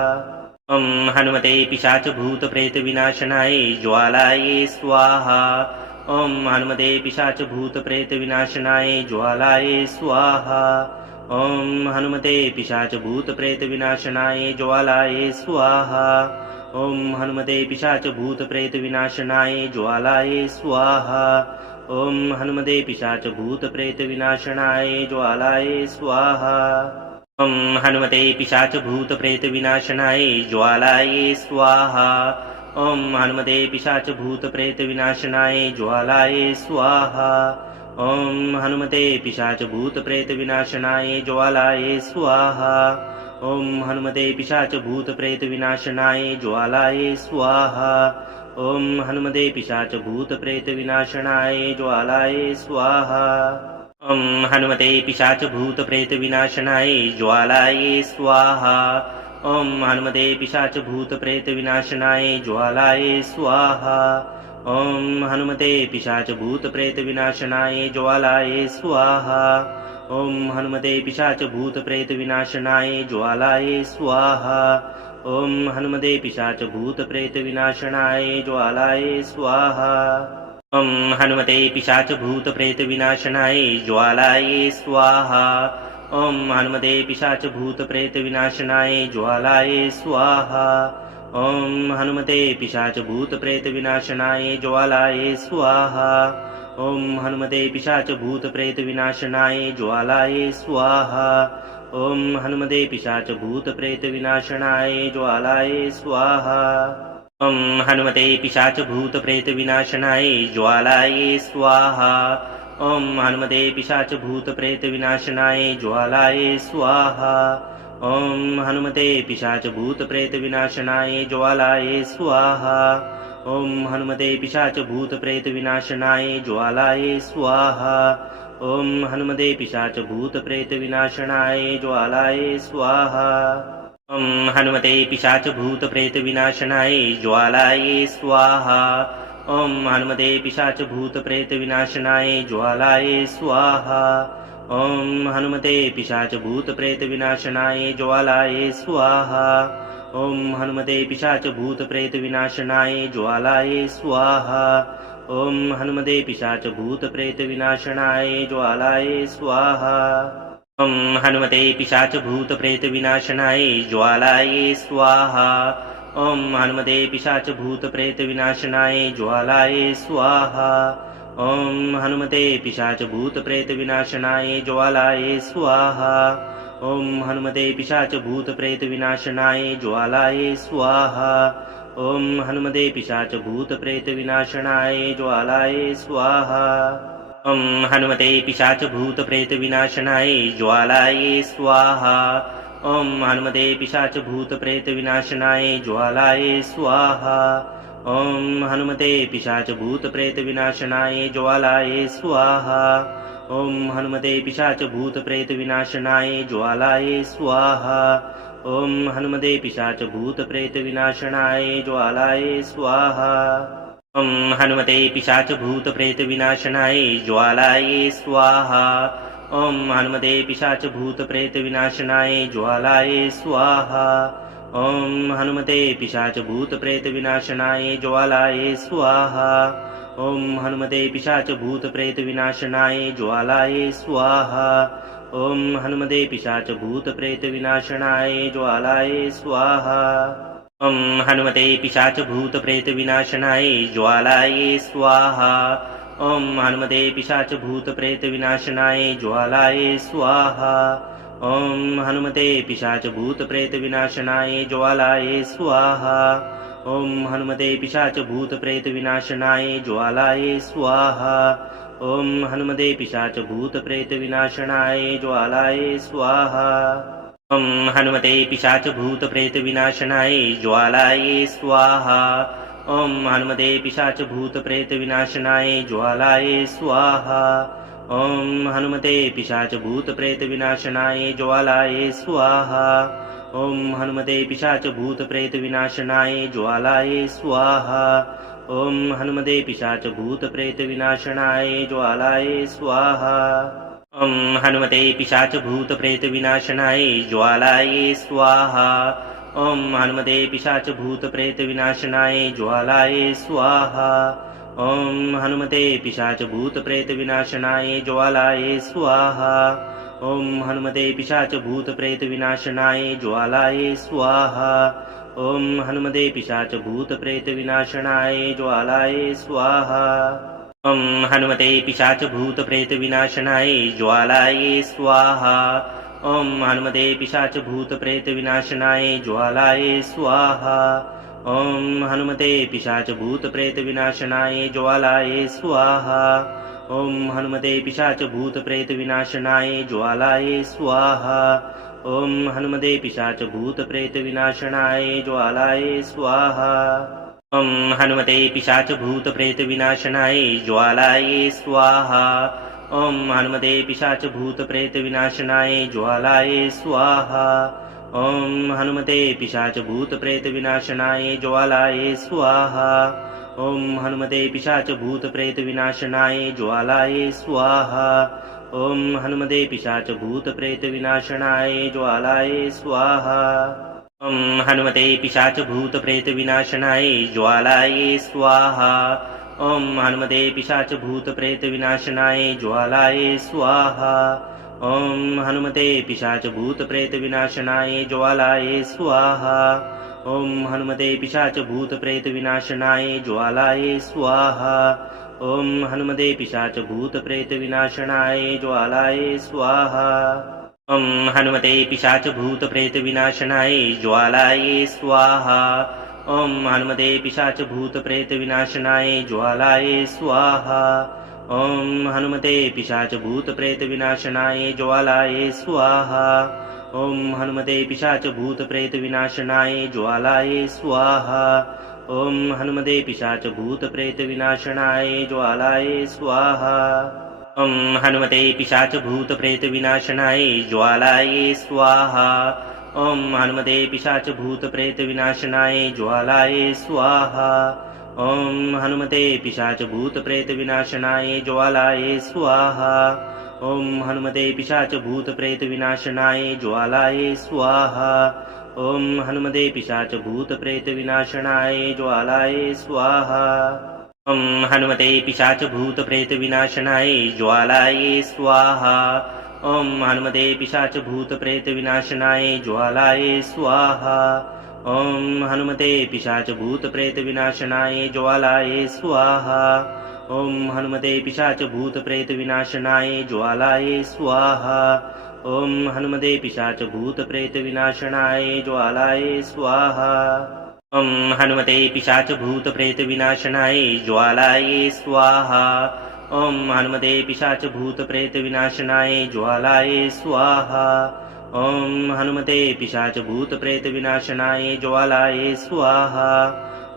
ॐ हनुमते पिशाच भूत प्रेत विनाशनाय ज्वालाय स्वाहा ॐ हनुमते पिशाच भूत प्रेत विनाशनाय ज्वालाय स्वाहा ॐ हनुमते पिशाच भूत प्रेत विनाशनाय ज्वालाय स्वाहा ॐ हनुमते पिशाच भूत प्रेत विनाशनाय ज्वालाय स्वाहा ॐ हनुमते पिशाच भूत प्रेत विनाशनाय ज्वालाय स्वाहा ॐ हनुमते पिशाच भूत प्रेत विनाशनाय ज्वालाय स्वाहा ॐ हनुमते पिशाच भूत प्रेत विनाशनाय ज्वालाय स्वाहा ॐ हनुमते पिशाच भूत प्रेत विनाशनाय ज्वालाय स्वाहा ॐ हनुमते पिशाच भूत प्रेत विनाशनाय ज्वालाय स्वाहा ॐ हनुमते पिशाच भूत प्रेत विनाशनाय ज्वालाय स्वाहा ॐ हनुमते पिशाच भूत प्रेत विनाशनाय ज्वालाय स्वाहा ॐ हनुमते पिशाच भूत प्रेत विनाशनाय ज्वालाय स्वाहा ॐ हनुमते पिशाच भूत प्रेत विनाशनाय ज्वालाय स्वाहा ॐ हनुमते पिशाच भूत प्रेत विनाशनाय ज्वालाय स्वाहा ॐ हनुमते पिशाच भूत प्रेत विनाशनाय ज्वालाय स्वाहा ॐ हनुमते पिशाच भूत प्रेत विनाशनाय ज्वालाय स्वाहा ॐ हनुमते पिशाच भूत प्रेत विनाशनाय ज्वालाय स्वाहा ॐ हनुमते पिशाच भूत प्रेत विनाशनाय ज्वालाय स्वाहा ॐ हनुमते पिशाच भूत प्रेत विनाशनाय ज्वालाय स्वाहा ॐ हनुमते पिशाच भूत प्रेत विनाशनाय ज्वालाय स्वाहा ॐ हनुमते पिशाच भूत प्रेत विनाशनाय ज्वालाय स्वाहा ॐ हनुमते पिशाच भूत प्रेत विनाशनाय ज्वालाय स्वाहा ॐ हनुमते पिशाच भूत प्रेत विनाशनाय ज्वालाय स्वाहा ॐ हनुमते पिशाच भूत प्रेत विनाशनाय ज्वालाय स्वाहा ॐ हनुमते पिशाच भूत प्रेत विनाशनाय ज्वालाय स्वाहा ॐ हनुमते पिशाच भूत प्रेत विनाशनाय ज्वालाय स्वाहा ॐ हनुमते पिशाच भूत प्रेत विनाशनाय ज्वालाय स्वाहा ॐ हनुमते पिशाच भूत प्रेत विनाशनाय ज्वालाय स्वाहा ॐ हनुमते पिशाच भूत प्रेत विनाशनाय ज्वालाय स्वाहा ॐ हनुमते पिशाच भूत प्रेत विनाशनाय ज्वालाय स्वाहा ॐ हनुमते पिशाच भूत प्रेत विनाशनाय ज्वालाय स्वाहा ॐ हनुमते पिशाच भूत प्रेत विनाशनाय ज्वालाय स्वाहा ॐ हनुमते पिशाच भूत प्रेत विनाशनाय ज्वालाय स्वाहा ॐ हनुमते पिशाच भूत प्रेत विनाशनाय ज्वालाय स्वाहा ॐ हनुमते पिशाच भूत प्रेत विनाशनाय ज्वालाय स्वाहा ॐ हनुमते पिशाच भूत प्रेत विनाशनाय ज्वालाय स्वाहा ॐ हनुमते पिशाच भूत प्रेत विनाशनाय ज्वालाय स्वाहा ॐ हनुमते पिशाच भूत प्रेत विनाशनाय ज्वालाय स्वाहा ॐ हनुमते पिशाच भूत प्रेत विनाशनाय ज्वालाय स्वाहा ॐ हनुमते पिशाच भूत प्रेत विनाशनाय ज्वालाय स्वाहा ॐ हनुमते पिशाच भूत प्रेत विनाशनाय ज्वालाय स्वाहा ॐ हनुमते पिशाच भूत प्रेत विनाशनाय ज्वालाय स्वाहा ॐ हनुमते पिशाच भूत प्रेत विनाशनाय ज्वालाय स्वाहा ॐ हनुमते पिशाच भूत प्रेत विनाशनाय ज्वालाय स्वाहा ॐ हनुमते पिशाच भूत प्रेत विनाशनाय ज्वालाय स्वाहा ॐ हनुमते पिशाच भूत प्रेत विनाशनाय ज्वालाय स्वाहा ॐ हनुमते पिशाच भूत प्रेत विनाशनाय ज्वालाय स्वाहा ॐ हनुमते पिशाच भूत प्रेत विनाशनाय ज्वालाय स्वाहा ॐ हनुमते पिशाच भूत प्रेत विनाशनाय ज्वालाय स्वाहा ॐ हनुमते पिशाच भूत प्रेत विनाशनाय ज्वालाय स्वाहा ॐ हनुमते पिशाच भूत प्रेत विनाशनाय ज्वालाय स्वाहा ॐ हनुमते पिशाच भूत प्रेत विनाशनाय ज्वालाय स्वाहा ॐ हनुमते पिशाच भूत प्रेत विनाशनाय ज्वालाय स्वाहा ॐ हनुमते पिशाच भूत प्रेत विनाशनाय ज्वालाय स्वाहा ॐ हनुमते पिशाच भूत प्रेत विनाशनाय ज्वालाय स्वाहा ॐ हनुमते पिशाच भूत प्रेत विनाशनाय ज्वालाय स्वाहा ॐ हनुमते पिशाच भूत प्रेत विनाशनाय ज्वालाय स्वाहा ॐ हनुमते पिशाच भूत प्रेत विनाशनाय ज्वालाय स्वाहा ॐ हनुमते पिशाच भूत प्रेत विनाशनाय ज्वालाय स्वाहा ॐ हनुमते पिशाच भूत प्रेत विनाशनाय ज्वालाय स्वाहा ॐ हनुमते पिशाच भूत प्रेत विनाशनाय ज्वालाय स्वाहा ॐ हनुमते पिशाच भूत प्रेत विनाशनाय ज्वालाय स्वाहा ॐ हनुमते पिशाच भूत प्रेत विनाशनाय ज्वालाय स्वाहा ॐ हनुमते पिशाच भूत प्रेत विनाशनाय ज्वालाय स्वाहा ॐ हनुमते पिशाच भूत प्रेत विनाशनाय ज्वालाय स्वाहा ॐ हनुमते पिशाच भूत प्रेत विनाशनाय ज्वालाय स्वाहा ॐ हनुमते पिशाच भूत प्रेत विनाशनाय ज्वालाय स्वाहा ॐ हनुमते पिशाच भूत प्रेत विनाशनाय ज्वालाय स्वाहा ॐ हनुमते पिशाच भूत प्रेत विनाशनाय ज्वालाय स्वाहा ॐ हनुमते पिशाच भूत प्रेत विनाशनाय ज्वालाय स्वाहा ॐ हनुमते पिशाच भूत प्रेत विनाशनाय ज्वालाय स्वाहा ॐ हनुमते पिशाच भूत प्रेत विनाशनाय ज्वालाय स्वाहा ॐ हनुमते पिशाच भूत प्रेत विनाशनाय ज्वालाय स्वाहा ॐ हनुमते पिशाच भूत प्रेत विनाशनाय ज्वालाय स्वाहा ॐ हनुमते पिशाच भूत प्रेत विनाशनाय ज्वालाय स्वाहा ॐ हनुमते पिशाच भूत प्रेत विनाशनाय ज्वालाय स्वाहा ॐ हनुमते पिशाच भूत प्रेत विनाशनाय ज्वालाय स्वाहा ॐ हनुमते पिशाच भूत प्रेत विनाशनाय ज्वालाय स्वाहा ॐ हनुमते पिशाच भूत प्रेत विनाशनाय ज्वालाय स्वाहा ॐ हनुमते पिशाच भूत प्रेत विनाशनाय ज्वालाय स्वाहा ॐ हनुमते पिशाच भूत प्रेत विनाशनाय ज्वालाय स्वाहा ॐ हनुमते पिशाच भूत प्रेत विनाशनाय ज्वालाय स्वाहा ॐ हनुमते पिशाच भूत प्रेत विनाशनाय ज्वालाय स्वाहा ॐ हनुमते पिशाच भूत प्रेत विनाशनाय ज्वालाय स्वाहा ॐ हनुमते पिशाच भूत प्रेत विनाशनाय ज्वालाय स्वाहा ॐ हनुमते पिशाच भूत प्रेत विनाशनाय ज्वालाय स्वाहा ॐ हनुमते पिशाच भूत प्रेत विनाशनाय ज्वालाय स्वाहा ॐ हनुमते पिशाच भूत प्रेत विनाशनाय ज्वालाय स्वाहा ॐ हनुमते पिशाच भूत प्रेत विनाशनाय ज्वालाय स्वाहा ॐ हनुमते पिशाच भूत प्रेत विनाशनाय ज्वालाय स्वाहा ॐ हनुमते पिशाच भूत प्रेत विनाशनाय ज्वालाय स्वाहा ॐ हनुमते पिशाच भूत प्रेत विनाशनाय ज्वालाय स्वाहा ॐ हनुमते पिशाच भूत प्रेत विनाशनाय ज्वालाय स्वाहा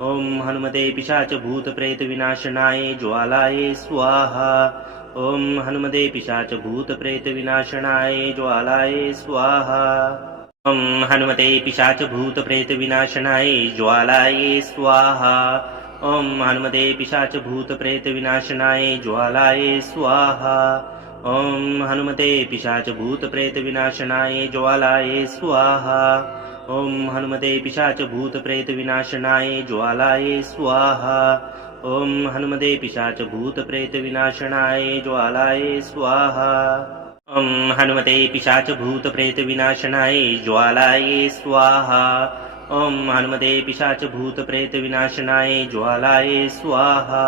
ॐ हनुमते पिशाच भूत प्रेत विनाशनाय ज्वालाय स्वाहा ॐ हनुमते पिशाच भूत प्रेत विनाशनाय ज्वालाय स्वाहा ॐ हनुमते पिशाचभूतप्रेतविनाशनाय ज्वालायै स्वाहा ॐ हनुमते पिशाचभूतप्रेतविनाशनाय ज्वालायै स्वाहा ॐ हनुमते पिशाचभूतप्रेतविनाशनाय ज्वालायै स्वाहा ॐ हनुमते पिशाचभूतप्रेतविनाशनाय ज्वालायै स्वाहा ॐ हनुमते पिशाचभूतप्रेतविनाशनाय ज्वालायै स्वाहा ॐ हनुमते पिशाचभूतप्रेतविनाशनाय ज्वालायै स्वाहा ॐ हनुमते पिशाचभूतप्रेतविनाशनाय ज्वालायै स्वाहा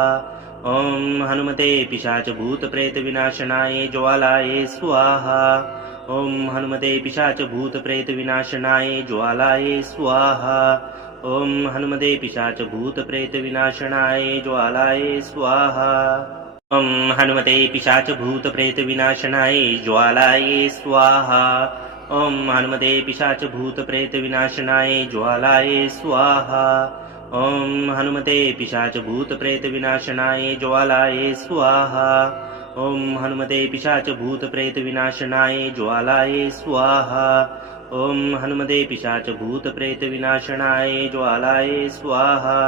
ॐ हनुमते पिशाचभूतप्रेतविनाशनाय ज्वालायै स्वाहा ॐ हनुमते पिशाचभूतप्रेतविनाशनाय ज्वालायै स्वाहा ॐ हनुमते पिशाचभूतप्रेतविनाशनाय ज्वालायै स्वाहा ॐ हनुमते पिशाचभूतप्रेतविनाशनाय ज्वालायै स्वाहा ॐ हनुमते पिशाचभूतप्रेतविनाशनाय ज्वालायै स्वाहा ॐ हनुमते पिशाचभूतप्रेतविनाशनाय ज्वालायै स्वाहा ॐ हनुमते पिशाचभूतप्रेतविनाशनाय ज्वालायै स्वाहा ॐ हनुमते पिशाचभूतप्रेतविनाशनाय ज्वालायै स्वाहा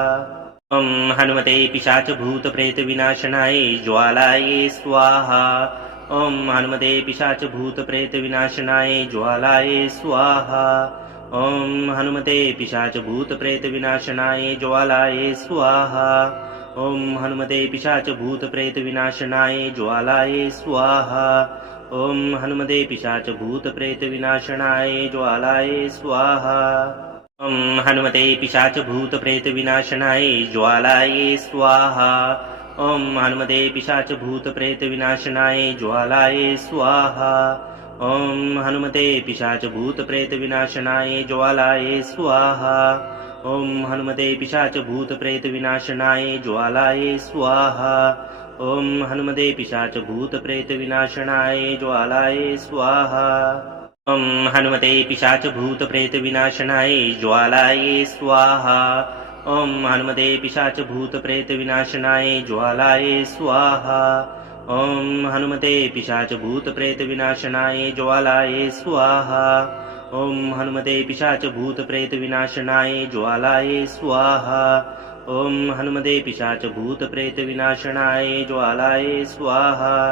ॐ हनुमते पिशाचभूतप्रेतविनाशनाय ज्वालायै स्वाहा ॐ हनुमते पिशाचभूतप्रेतविनाशनाय ज्वालायै स्वाहा ॐ हनुमते पिशाचभूतप्रेतविनाशनाय ज्वालायै स्वाहा ॐ हनुमते पिशाचभूतप्रेतविनाशनाय ज्वालायै स्वाहा ॐ हनुमते पिशाचभूतप्रेतविनाशनाय ज्वालायै स्वाहा ॐ हनुमते पिशाचभूतप्रेतविनाशनाय ज्वालायै स्वाहा ॐ हनुमते पिशाचभूतप्रेतविनाशनाय ज्वालायै स्वाहा ॐ हनुमते पिशाचभूतप्रेतविनाशनाय ज्वालायै स्वाहा ॐ हनुमते पिशाचभूतप्रेतविनाशनाय ज्वालायै स्वाहा ॐ हनुमते पिशाचभूतप्रेतविनाशनाय ज्वालायै स्वाहा ॐ हनुमते पिशाचभूतप्रेतविनाशनाय ज्वालायै स्वाहा ॐ हनुमते पिशाचभूतप्रेतविनाशनाय ज्वालायै स्वाहा ॐ हनुमते पिशाचभूतप्रेतविनाशनाय ज्वालायै स्वाहा ॐ हनुमते पिशाचभूतप्रेतविनाशनाय ज्वालायै स्वाहा ॐ हनुमते पिशाचभूतप्रेतविनाशनाय ज्वालायै स्वाहा ॐ हनुमते पिशाचभूतप्रेतविनाशनाय ज्वालायै स्वाहा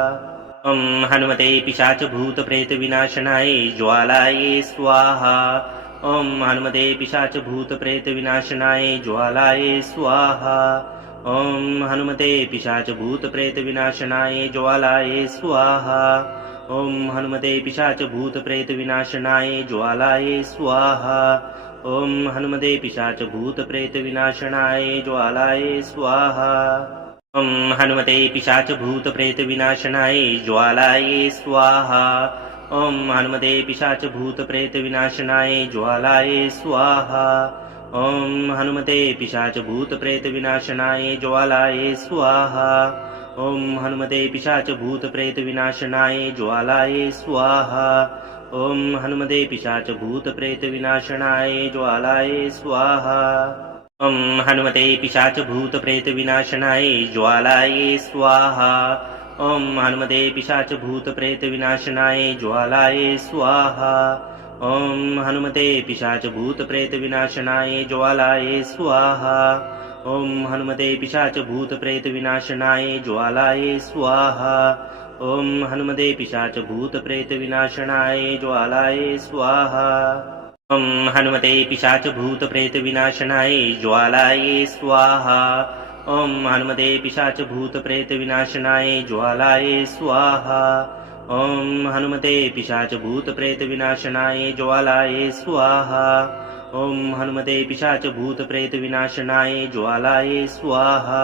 ॐ हनुमते पिशाचभूतप्रेतविनाशनाय ज्वालायै स्वाहा ॐ हनुमते पिशाचभूतप्रेतविनाशनाय ज्वालायै स्वाहा ॐ हनुमते पिशाचभूतप्रेतविनाशनाय ज्वालायै स्वाहा ॐ हनुमते पिशाचभूतप्रेतविनाशनाय ज्वालायै स्वाहा ॐ हनुमते पिशाचभूतप्रेतविनाशनाय ज्वालायै स्वाहा ॐ हनुमते पिशाचभूतप्रेतविनाशनाय ज्वालायै स्वाहा ॐ हनुमते पिशाचभूतप्रेतविनाशनाय ज्वालायै स्वाहा ॐ हनुमते पिशाचभूतप्रेतविनाशनाय ज्वालायै स्वाहा ॐ हनुमते पिशाचभूतप्रेतविनाशनाय ज्वालायै स्वाहा ॐ हनुमते पिशाचभूतप्रेतविनाशनाय ज्वालायै स्वाहा ॐ हनुमते पिशाचभूतप्रेतविनाशनाय ज्वालायै स्वाहा ॐ हनुमते पिशाचभूतप्रेतविनाशनाय ज्वालायै स्वाहा ॐ हनुमते पिशाचभूतप्रेतविनाशनाय ज्वालायै स्वाहा ॐ हनुमते पिशाचभूतप्रेतविनाशनाय ज्वालायै स्वाहा ॐ हनुमते पिशाचभूतप्रेतविनाशनाय ज्वालायै स्वाहा ॐ हनुमते पिशाचभूतप्रेतविनाशनाय ज्वालायै स्वाहा ॐ हनुमते पिशाचभूतप्रेतविनाशनाय ज्वालायै स्वाहा ॐ हनुमते पिशाचभूतप्रेतविनाशनाय ज्वालायै स्वाहा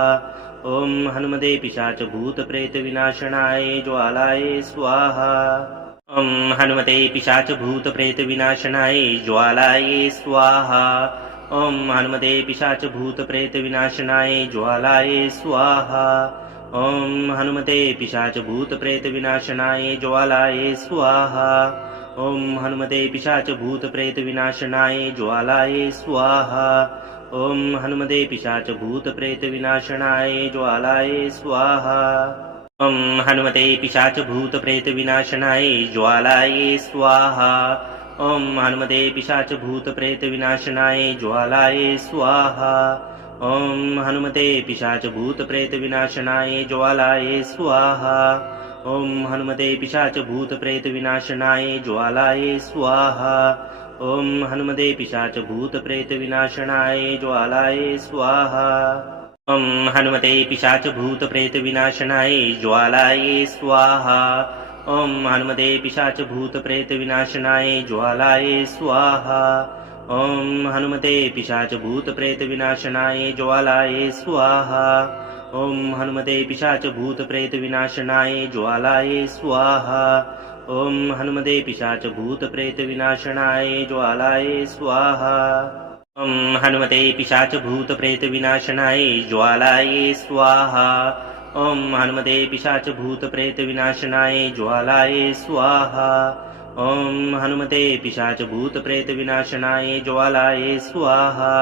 ॐ हनुमते पिशाचभूतप्रेतविनाशनाय ज्वालायै स्वाहा ॐ हनुमते पिशाचभूतप्रेतविनाशनाय ज्वालायै स्वाहा ॐ हनुमते पिशाचभूतप्रेतविनाशनाय ज्वालायै स्वाहा ॐ हनुमते पिशाचभूतप्रेतविनाशनाय ज्वालायै स्वाहा ॐ हनुमते पिशाचभूतप्रेतविनाशनाय ज्वालायै स्वाहा ॐ हनुमते पिशाचभूतप्रेतविनाशनाय ज्वालायै स्वाहा ॐ हनुमते पिशाचभूतप्रेतविनाशनाय ज्वालायै स्वाहा ॐ हनुमते पिशाच भूत प्रेत विनाशनाय ज्वालाय स्वाहा ॐ हनुमते पिशाच भूत प्रेत विनाशनाय ज्वालाय स्वाहा ॐ हनुमते पिशाच भूत प्रेत विनाशनाय ज्वालाय स्वाहा ॐ हनुमते पिशाच भूत प्रेत विनाशनाय ज्वालाय स्वाहा ॐ हनुमते पिशाच भूत प्रेत विनाशनाय ज्वालाय स्वाहा ॐ हनुमते पिशाच भूत प्रेत विनाशनाय ज्वालाय स्वाहा ॐ हनुमते पिशाच भूत प्रेत विनाशनाय ज्वालाय स्वाहा ॐ हनुमते पिशाच भूत प्रेत विनाशनाय ज्वालाय स्वाहा ॐ हनुमते पिशाच भूत प्रेत विनाशनाय ज्वालाय स्वाहा ॐ हनुमते पिशाच भूत प्रेत विनाशनाय ज्वालाय स्वाहा ॐ हनुमते पिशाच भूत प्रेत विनाशनाय ज्वालाय स्वाहा ॐ हनुमते पिशाच भूत प्रेत विनाशनाय ज्वालाय स्वाहा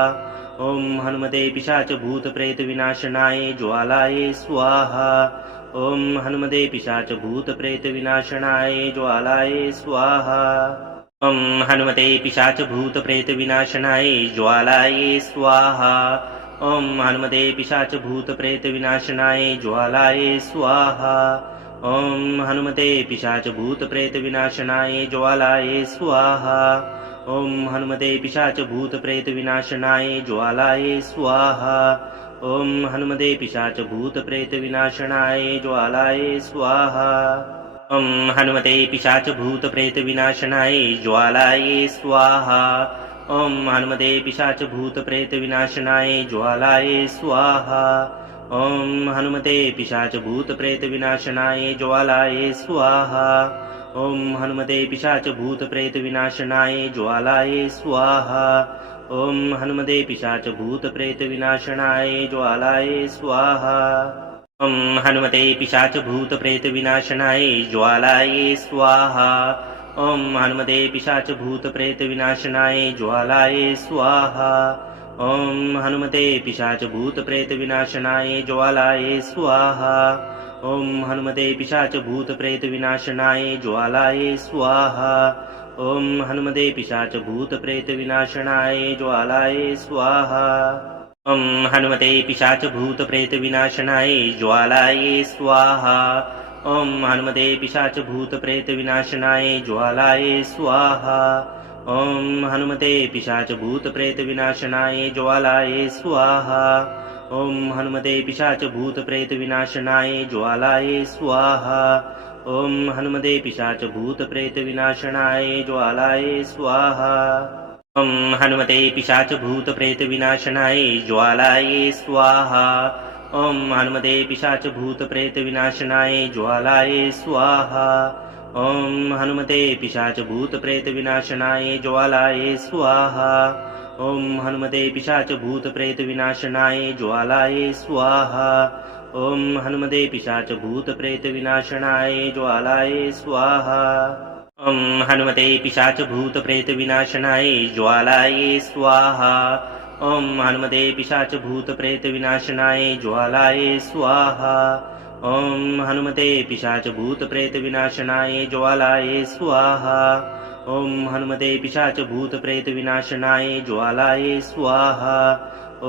ॐ हनुमते पिशाच भूत प्रेत विनाशनाय ज्वालाय स्वाहा ॐ हनुमते पिशाच भूत प्रेत विनाशनाय ज्वालाय स्वाहा ॐ हनुमते पिशाच भूत प्रेत विनाशनाय ज्वालाय स्वाहा ॐ हनुमते पिशाच भूत प्रेत विनाशनाय ज्वालाय स्वाहा ॐ हनुमते पिशाच भूत प्रेत विनाशनाय ज्वालाय स्वाहा ॐ हनुमते पिशाच भूत प्रेत विनाशनाय ज्वालाय स्वाहा ॐ हनुमते पिशाच भूत प्रेत विनाशनाय ज्वालाय स्वाहा ॐ हनुमते पिशाच भूत प्रेत विनाशनाय ज्वालाय स्वाहा ॐ हनुमते पिशाच भूत प्रेत विनाशनाय ज्वालाय स्वाहा ॐ हनुमते पिशाच भूत प्रेत विनाशनाय ज्वालाय स्वाहा ॐ हनुमते पिशाच भूत प्रेत विनाशनाय ज्वालाय स्वाहा ॐ हनुमते पिशाच भूत प्रेत विनाशनाय ज्वालाय स्वाहा ॐ हनुमते पिशाच भूत प्रेत विनाशनाय ज्वालाय स्वाहा ॐ हनुमते पिशाच भूत प्रेत विनाशनाय ज्वालाय स्वाहा ॐ हनुमते पिशाच भूत प्रेत विनाशनाय ज्वालाय स्वाहा ॐ हनुमते पिशाच भूत प्रेत विनाशनाय ज्वालाय स्वाहा ॐ हनुमते पिशाच भूत प्रेत विनाशनाय ज्वालाय स्वाहा ॐ हनुमते पिशाच भूत प्रेत विनाशनाय ज्वालाय स्वाहा ॐ हनुमते पिशाच भूत प्रेत विनाशनाय ज्वालाय स्वाहा ॐ हनुमते पिशाच भूत प्रेत विनाशनाय ज्वालाय स्वाहा ॐ हनुमते पिशाच भूत प्रेत विनाशनाय ज्वालाय स्वाहा ॐ हनुमते पिशाच भूत प्रेत विनाशनाय ज्वालाय स्वाहा ॐ हनुमते पिशाच भूत प्रेत विनाशनाय ज्वालाय स्वाहा ॐ हनुमते पिशाच भूत प्रेत विनाशनाय ज्वालाय स्वाहा ॐ हनुमते पिशाच भूत प्रेत विनाशनाय ज्वालाय स्वाहा ॐ हनुमते पिशाच भूत प्रेत विनाशनाय ज्वालाय स्वाहा ॐ हनुमते पिशाच भूत प्रेत विनाशनाय ज्वालाय स्वाहा ॐ हनुमते पिशाच भूत प्रेत विनाशनाय ज्वालाय स्वाहा ॐ हनुमते पिशाच भूत प्रेत विनाशनाय ज्वालाय स्वाहा ॐ हनुमते पिशाच भूत प्रेत विनाशनाय ज्वालाय स्वाहा ॐ हनुमते पिशाच भूत प्रेत विनाशनाय ज्वालाय स्वाहा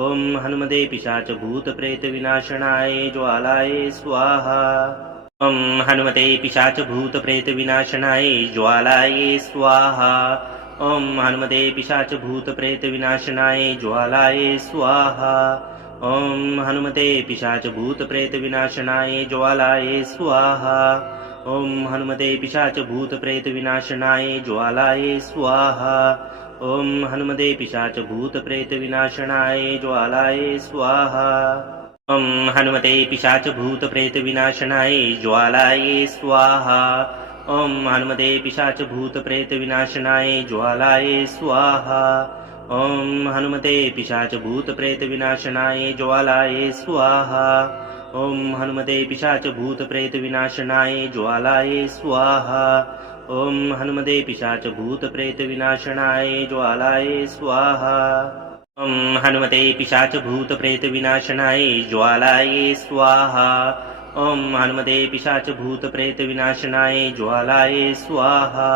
ॐ हनुमते पिशाच भूत प्रेत विनाशनाय ज्वालाय स्वाहा ॐ हनुमते पिशाच भूत प्रेत विनाशनाय ज्वालाय स्वाहा ॐ हनुमते पिशाच भूत प्रेत विनाशनाय ज्वालाय स्वाहा ॐ हनुमते पिशाच भूत प्रेत विनाशनाय ज्वालाय स्वाहा ॐ हनुमते पिशाच भूत प्रेत विनाशनाय ज्वालाय स्वाहा ॐ हनुमते पिशाच भूत प्रेत विनाशनाय ज्वालाय स्वाहा ॐ हनुमते पिशाच भूत प्रेत विनाशनाय ज्वालाय स्वाहा ॐ हनुमते पिशाच भूत प्रेत विनाशनाय ज्वालाय स्वाहा ॐ हनुमते पिशाच भूत प्रेत विनाशनाय ज्वालाय स्वाहा ॐ हनुमते पिशाच भूत प्रेत विनाशनाय ज्वालाय स्वाहा ॐ हनुमते पिशाच भूत प्रेत विनाशनाय ज्वालाय स्वाहा ॐ हनुमते पिशाच भूत प्रेत विनाशनाय ज्वालाय स्वाहा ॐ हनुमते पिशाच भूत प्रेत विनाशनाय ज्वालाय स्वाहा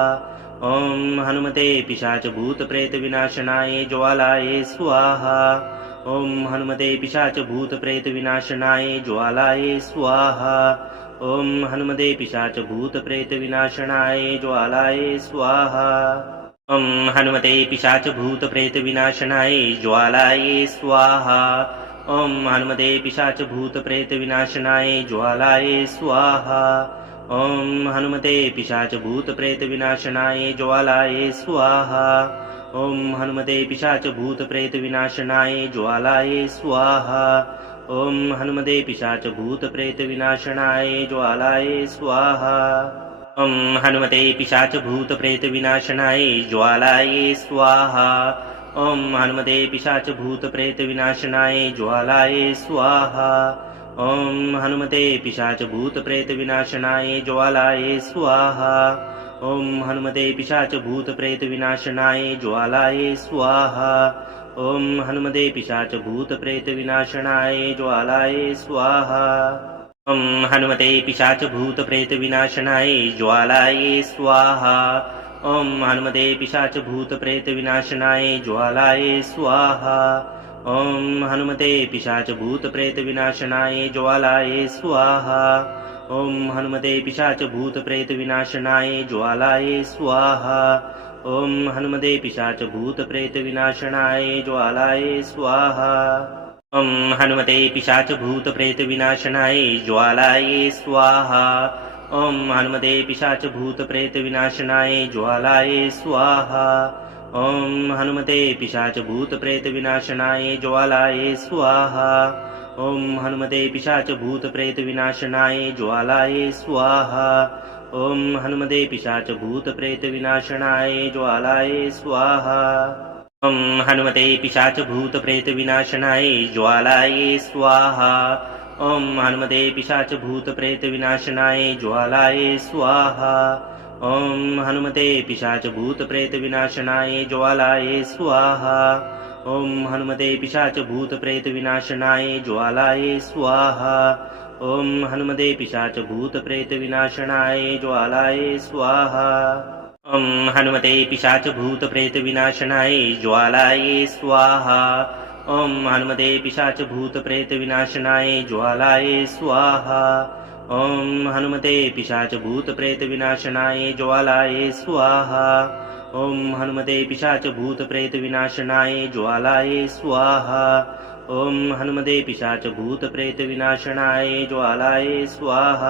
ॐ हनुमते पिशाच भूत प्रेत विनाशनाय ज्वालाय स्वाहा ॐ हनुमते पिशाच भूत प्रेत विनाशनाय ज्वालाय स्वाहा ॐ हनुमते पिशाच भूत प्रेत विनाशनाय ज्वालाय स्वाहा ॐ हनुमते पिशाच भूत प्रेत विनाशनाय ज्वालाय स्वाहा ॐ हनुमते पिशाच भूत प्रेत विनाशनाय ज्वालाय स्वाहा ॐ हनुमते पिशाच भूत प्रेत विनाशनाय ज्वालाय स्वाहा ॐ हनुमते पिशाच भूत प्रेत विनाशनाय ज्वालाय स्वाहा ॐ हनुमते पिशाच भूत प्रेत विनाशनाय ज्वालाय स्वाहा ॐ हनुमते पिशाच भूत प्रेत विनाशनाय ज्वालाय स्वाहा ॐ हनुमते पिशाच भूत प्रेत विनाशनाय ज्वालाय स्वाहा ॐ हनुमते पिशाच भूत प्रेत विनाशनाय ज्वालाय स्वाहा ॐ हनुमते पिशाच भूत प्रेत विनाशनाय ज्वालाय स्वाहा ॐ हनुमते पिशाच भूत प्रेत विनाशनाय ज्वालाय स्वाहा ॐ हनुमते पिशाच भूत प्रेत विनाशनाय ज्वालाय स्वाहा ॐ हनुमते पिशाच भूत प्रेत विनाशनाय ज्वालाय स्वाहा ॐ हनुमते पिशाच भूत प्रेत विनाशनाय ज्वालाय स्वाहा ॐ हनुमते पिशाच भूत प्रेत विनाशनाय ज्वालाय स्वाहा ॐ हनुमते पिशाच भूत प्रेत विनाशनाय ज्वालाय स्वाहा ॐ हनुमते पिशाच भूत प्रेत विनाशनाय ज्वालाय स्वाहा ॐ हनुमते पिशाच भूत प्रेत विनाशनाय ज्वालाय स्वाहा ॐ हनुमते पिशाच भूत प्रेत विनाशनाय ज्वालाय स्वाहा ॐ हनुमते पिशाच भूत प्रेत विनाशनाय ज्वालाय स्वाहा ॐ हनुमते पिशाच भूत प्रेत विनाशनाय ज्वालाय स्वाहा ॐ हनुमते पिशाच भूत प्रेत विनाशनाय ज्वालाय स्वाहा ॐ हनुमते पिशाच भूत प्रेत विनाशनाय ज्वालाय स्वाहा ॐ हनुमते पिशाच भूत प्रेत विनाशनाय ज्वालाय स्वाहा ॐ हनुमते पिशाच भूत प्रेत विनाशनाय ज्वालाय स्वाहा ॐ हनुमते पिशाच भूत प्रेत विनाशनाय ज्वालाय स्वाहा ॐ हनुमते पिशाच भूत प्रेत विनाशनाय ज्वालाय स्वाहा ॐ हनुमते पिशाच भूत प्रेत विनाशनाय ज्वालाय स्वाहा ॐ हनुमते पिशाच भूत प्रेत विनाशनाय ज्वालाय स्वाहा ॐ हनुमते पिशाच भूत प्रेत विनाशनाय ज्वालाय स्वाहा ॐ हनुमते पिशाच भूत प्रेत विनाशनाय ज्वालाय स्वाहा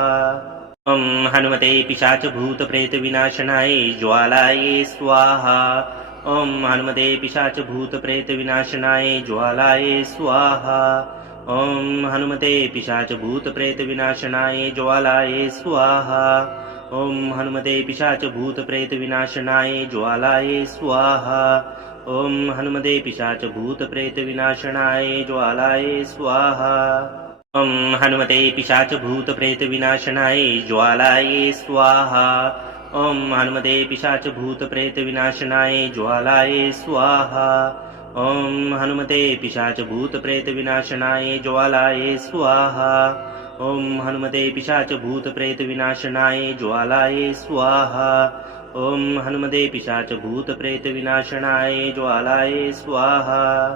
ॐ हनुमते पिशाच भूत प्रेत विनाशनाय ज्वालाय स्वाहा ॐ हनुमते पिशाच भूत प्रेत विनाशनाय ज्वालाय स्वाहा ॐ हनुमते पिशाच भूत प्रेत विनाशनाय ज्वालाय स्वाहा ॐ हनुमते पिशाच भूत प्रेत विनाशनाय ज्वालाय स्वाहा ॐ हनुमते पिशाच भूत प्रेत विनाशनाय ज्वालाय स्वाहा ॐ हनुमते पिशाच भूत प्रेत विनाशनाय ज्वालाय स्वाहा ॐ हनुमते पिशाच भूत प्रेत विनाशनाय ज्वालाय स्वाहा ॐ हनुमते पिशाच भूत प्रेत विनाशनाय ज्वालाय स्वाहा ॐ हनुमते पिशाच भूत प्रेत विनाशनाय ज्वालाय स्वाहा ॐ हनुमते पिशाच भूत प्रेत विनाशनाय ज्वालाय स्वाहा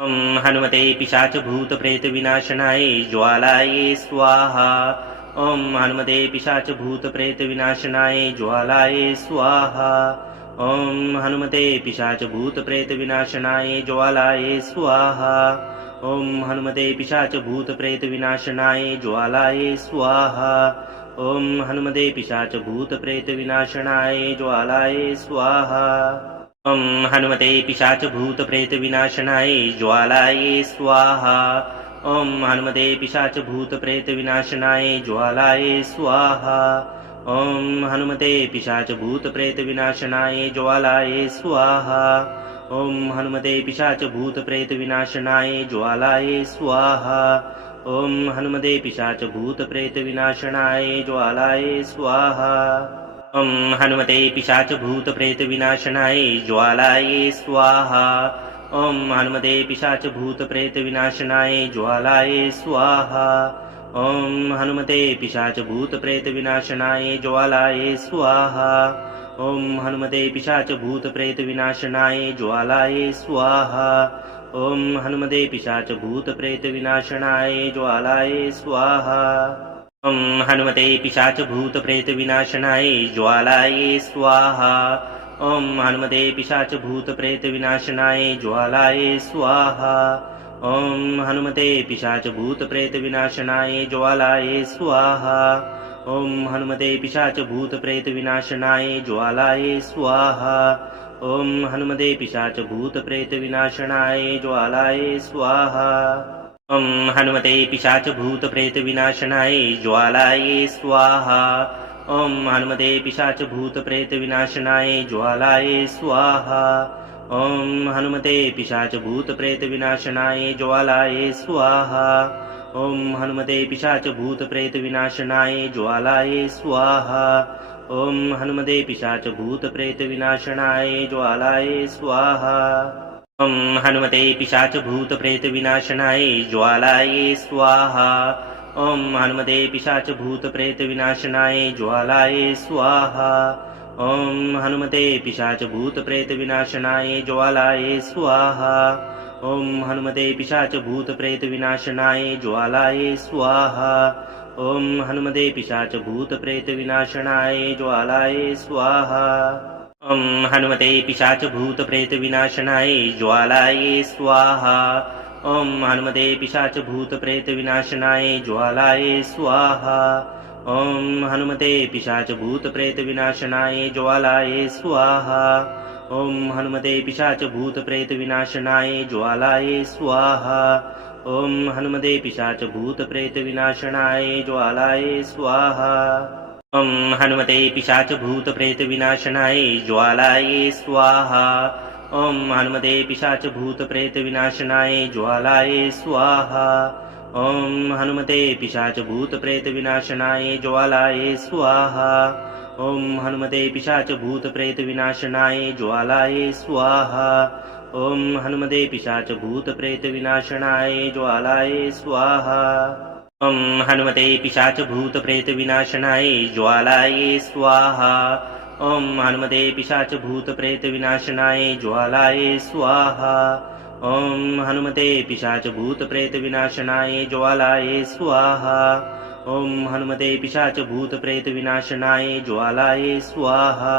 ॐ हनुमते पिशाच भूत प्रेत विनाशनाय ज्वालाय स्वाहा ॐ हनुमते पिशाच भूत प्रेत विनाशनाय ज्वालाय स्वाहा ॐ हनुमते पिशाच भूत प्रेत विनाशनाय ज्वालाय स्वाहा ॐ हनुमते पिशाच भूत प्रेत विनाशनाय ज्वालाय स्वाहा ॐ हनुमते पिशाच भूत प्रेत विनाशनाय ज्वालाय स्वाहा ॐ हनुमते पिशाच भूत प्रेत विनाशनाय ज्वालाय स्वाहा ॐ हनुमते पिशाच भूत प्रेत विनाशनाय ज्वालाय स्वाहा ॐ हनुमते पिशाच भूत प्रेत विनाशनाय ज्वालाय स्वाहा ॐ हनुमते पिशाच भूत प्रेत विनाशनाय ज्वालाय स्वाहा ॐ हनुमते पिशाच भूत प्रेत विनाशनाय ज्वालाय स्वाहा ॐ हनुमते पिशाच भूत प्रेत विनाशनाय ज्वालाय स्वाहा ॐ हनुमते पिशाच भूत प्रेत विनाशनाय ज्वालाय स्वाहा ॐ हनुमते पिशाच भूत प्रेत विनाशनाय ज्वालाय स्वाहा ॐ हनुमते पिशाच भूत प्रेत विनाशनाय ज्वालाय स्वाहा ॐ हनुमते पिशाच भूत प्रेत विनाशनाय ज्वालाय स्वाहा ॐ हनुमते पिशाच भूत प्रेत विनाशनाय ज्वालाय स्वाहा ॐ हनुमते पिशाच भूत प्रेत विनाशनाय ज्वालाय स्वाहा ॐ हनुमते पिशाच भूत प्रेत विनाशनाय ज्वालाय स्वाहा ॐ हनुमते पिशाच भूत प्रेत विनाशनाय ज्वालाय स्वाहा ॐ हनुमते पिशाच भूत प्रेत विनाशनाय ज्वालाय स्वाहा ॐ हनुमते पिशाच भूत प्रेत विनाशनाय ज्वालाय स्वाहा ॐ हनुमते पिशाच भूत प्रेत विनाशनाय ज्वालाय स्वाहा ॐ हनुमते पिशाच भूत प्रेत विनाशनाय ज्वालाय स्वाहा ॐ हनुमते पिशाच भूत प्रेत विनाशनाय ज्वालाय स्वाहा ॐ हनुमते पिशाच भूत प्रेत विनाशनाय ज्वालाय स्वाहा ॐ हनुमते पिशाच भूत प्रेत विनाशनाय ज्वालाय स्वाहा ॐ हनुमते पिशाच भूत प्रेत विनाशनाय ज्वालाय स्वाहा ॐ हनुमते पिशाच भूत प्रेत विनाशनाय ज्वालाय स्वाहा ॐ हनुमते पिशाच भूत प्रेत विनाशनाय ज्वालाय स्वाहा ॐ हनुमते पिशाच भूत प्रेत विनाशनाय ज्वालाय स्वाहा ॐ हनुमते पिशाच भूत प्रेत विनाशनाय ज्वालाय स्वाहा ॐ हनुमते पिशाच भूत प्रेत विनाशनाय ज्वालाय स्वाहा ॐ हनुमते पिशाच भूत प्रेत विनाशनाय ज्वालाय स्वाहा ॐ हनुमते पिशाच भूत प्रेत विनाशनाय ज्वालाय स्वाहा ॐ हनुमते पिशाच भूत प्रेत विनाशनाय ज्वालाय स्वाहा ॐ हनुमते पिशाच भूत प्रेत विनाशनाय ज्वालाय स्वाहा ॐ हनुमते पिशाच भूत प्रेत विनाशनाय ज्वालाय स्वाहा ॐ हनुमते पिशाच भूत प्रेत विनाशनाय ज्वालाय स्वाहा ॐ हनुमते पिशाच भूत प्रेत विनाशनाय ज्वालाय स्वाहा ॐ हनुमते पिशाच भूत प्रेत विनाशनाय ज्वालाय स्वाहा ॐ हनुमते पिशाच भूत प्रेत विनाशनाय ज्वालाय स्वाहा ॐ हनुमते पिशाच भूत प्रेत विनाशनाय ज्वालाय स्वाहा ॐ हनुमते पिशाच भूत प्रेत विनाशनाय ज्वालाय स्वाहा ॐ हनुमते पिशाच भूत प्रेत विनाशनाय ज्वालाय स्वाहा ॐ हनुमते पिशाच भूत प्रेत विनाशनाय ज्वालाय स्वाहा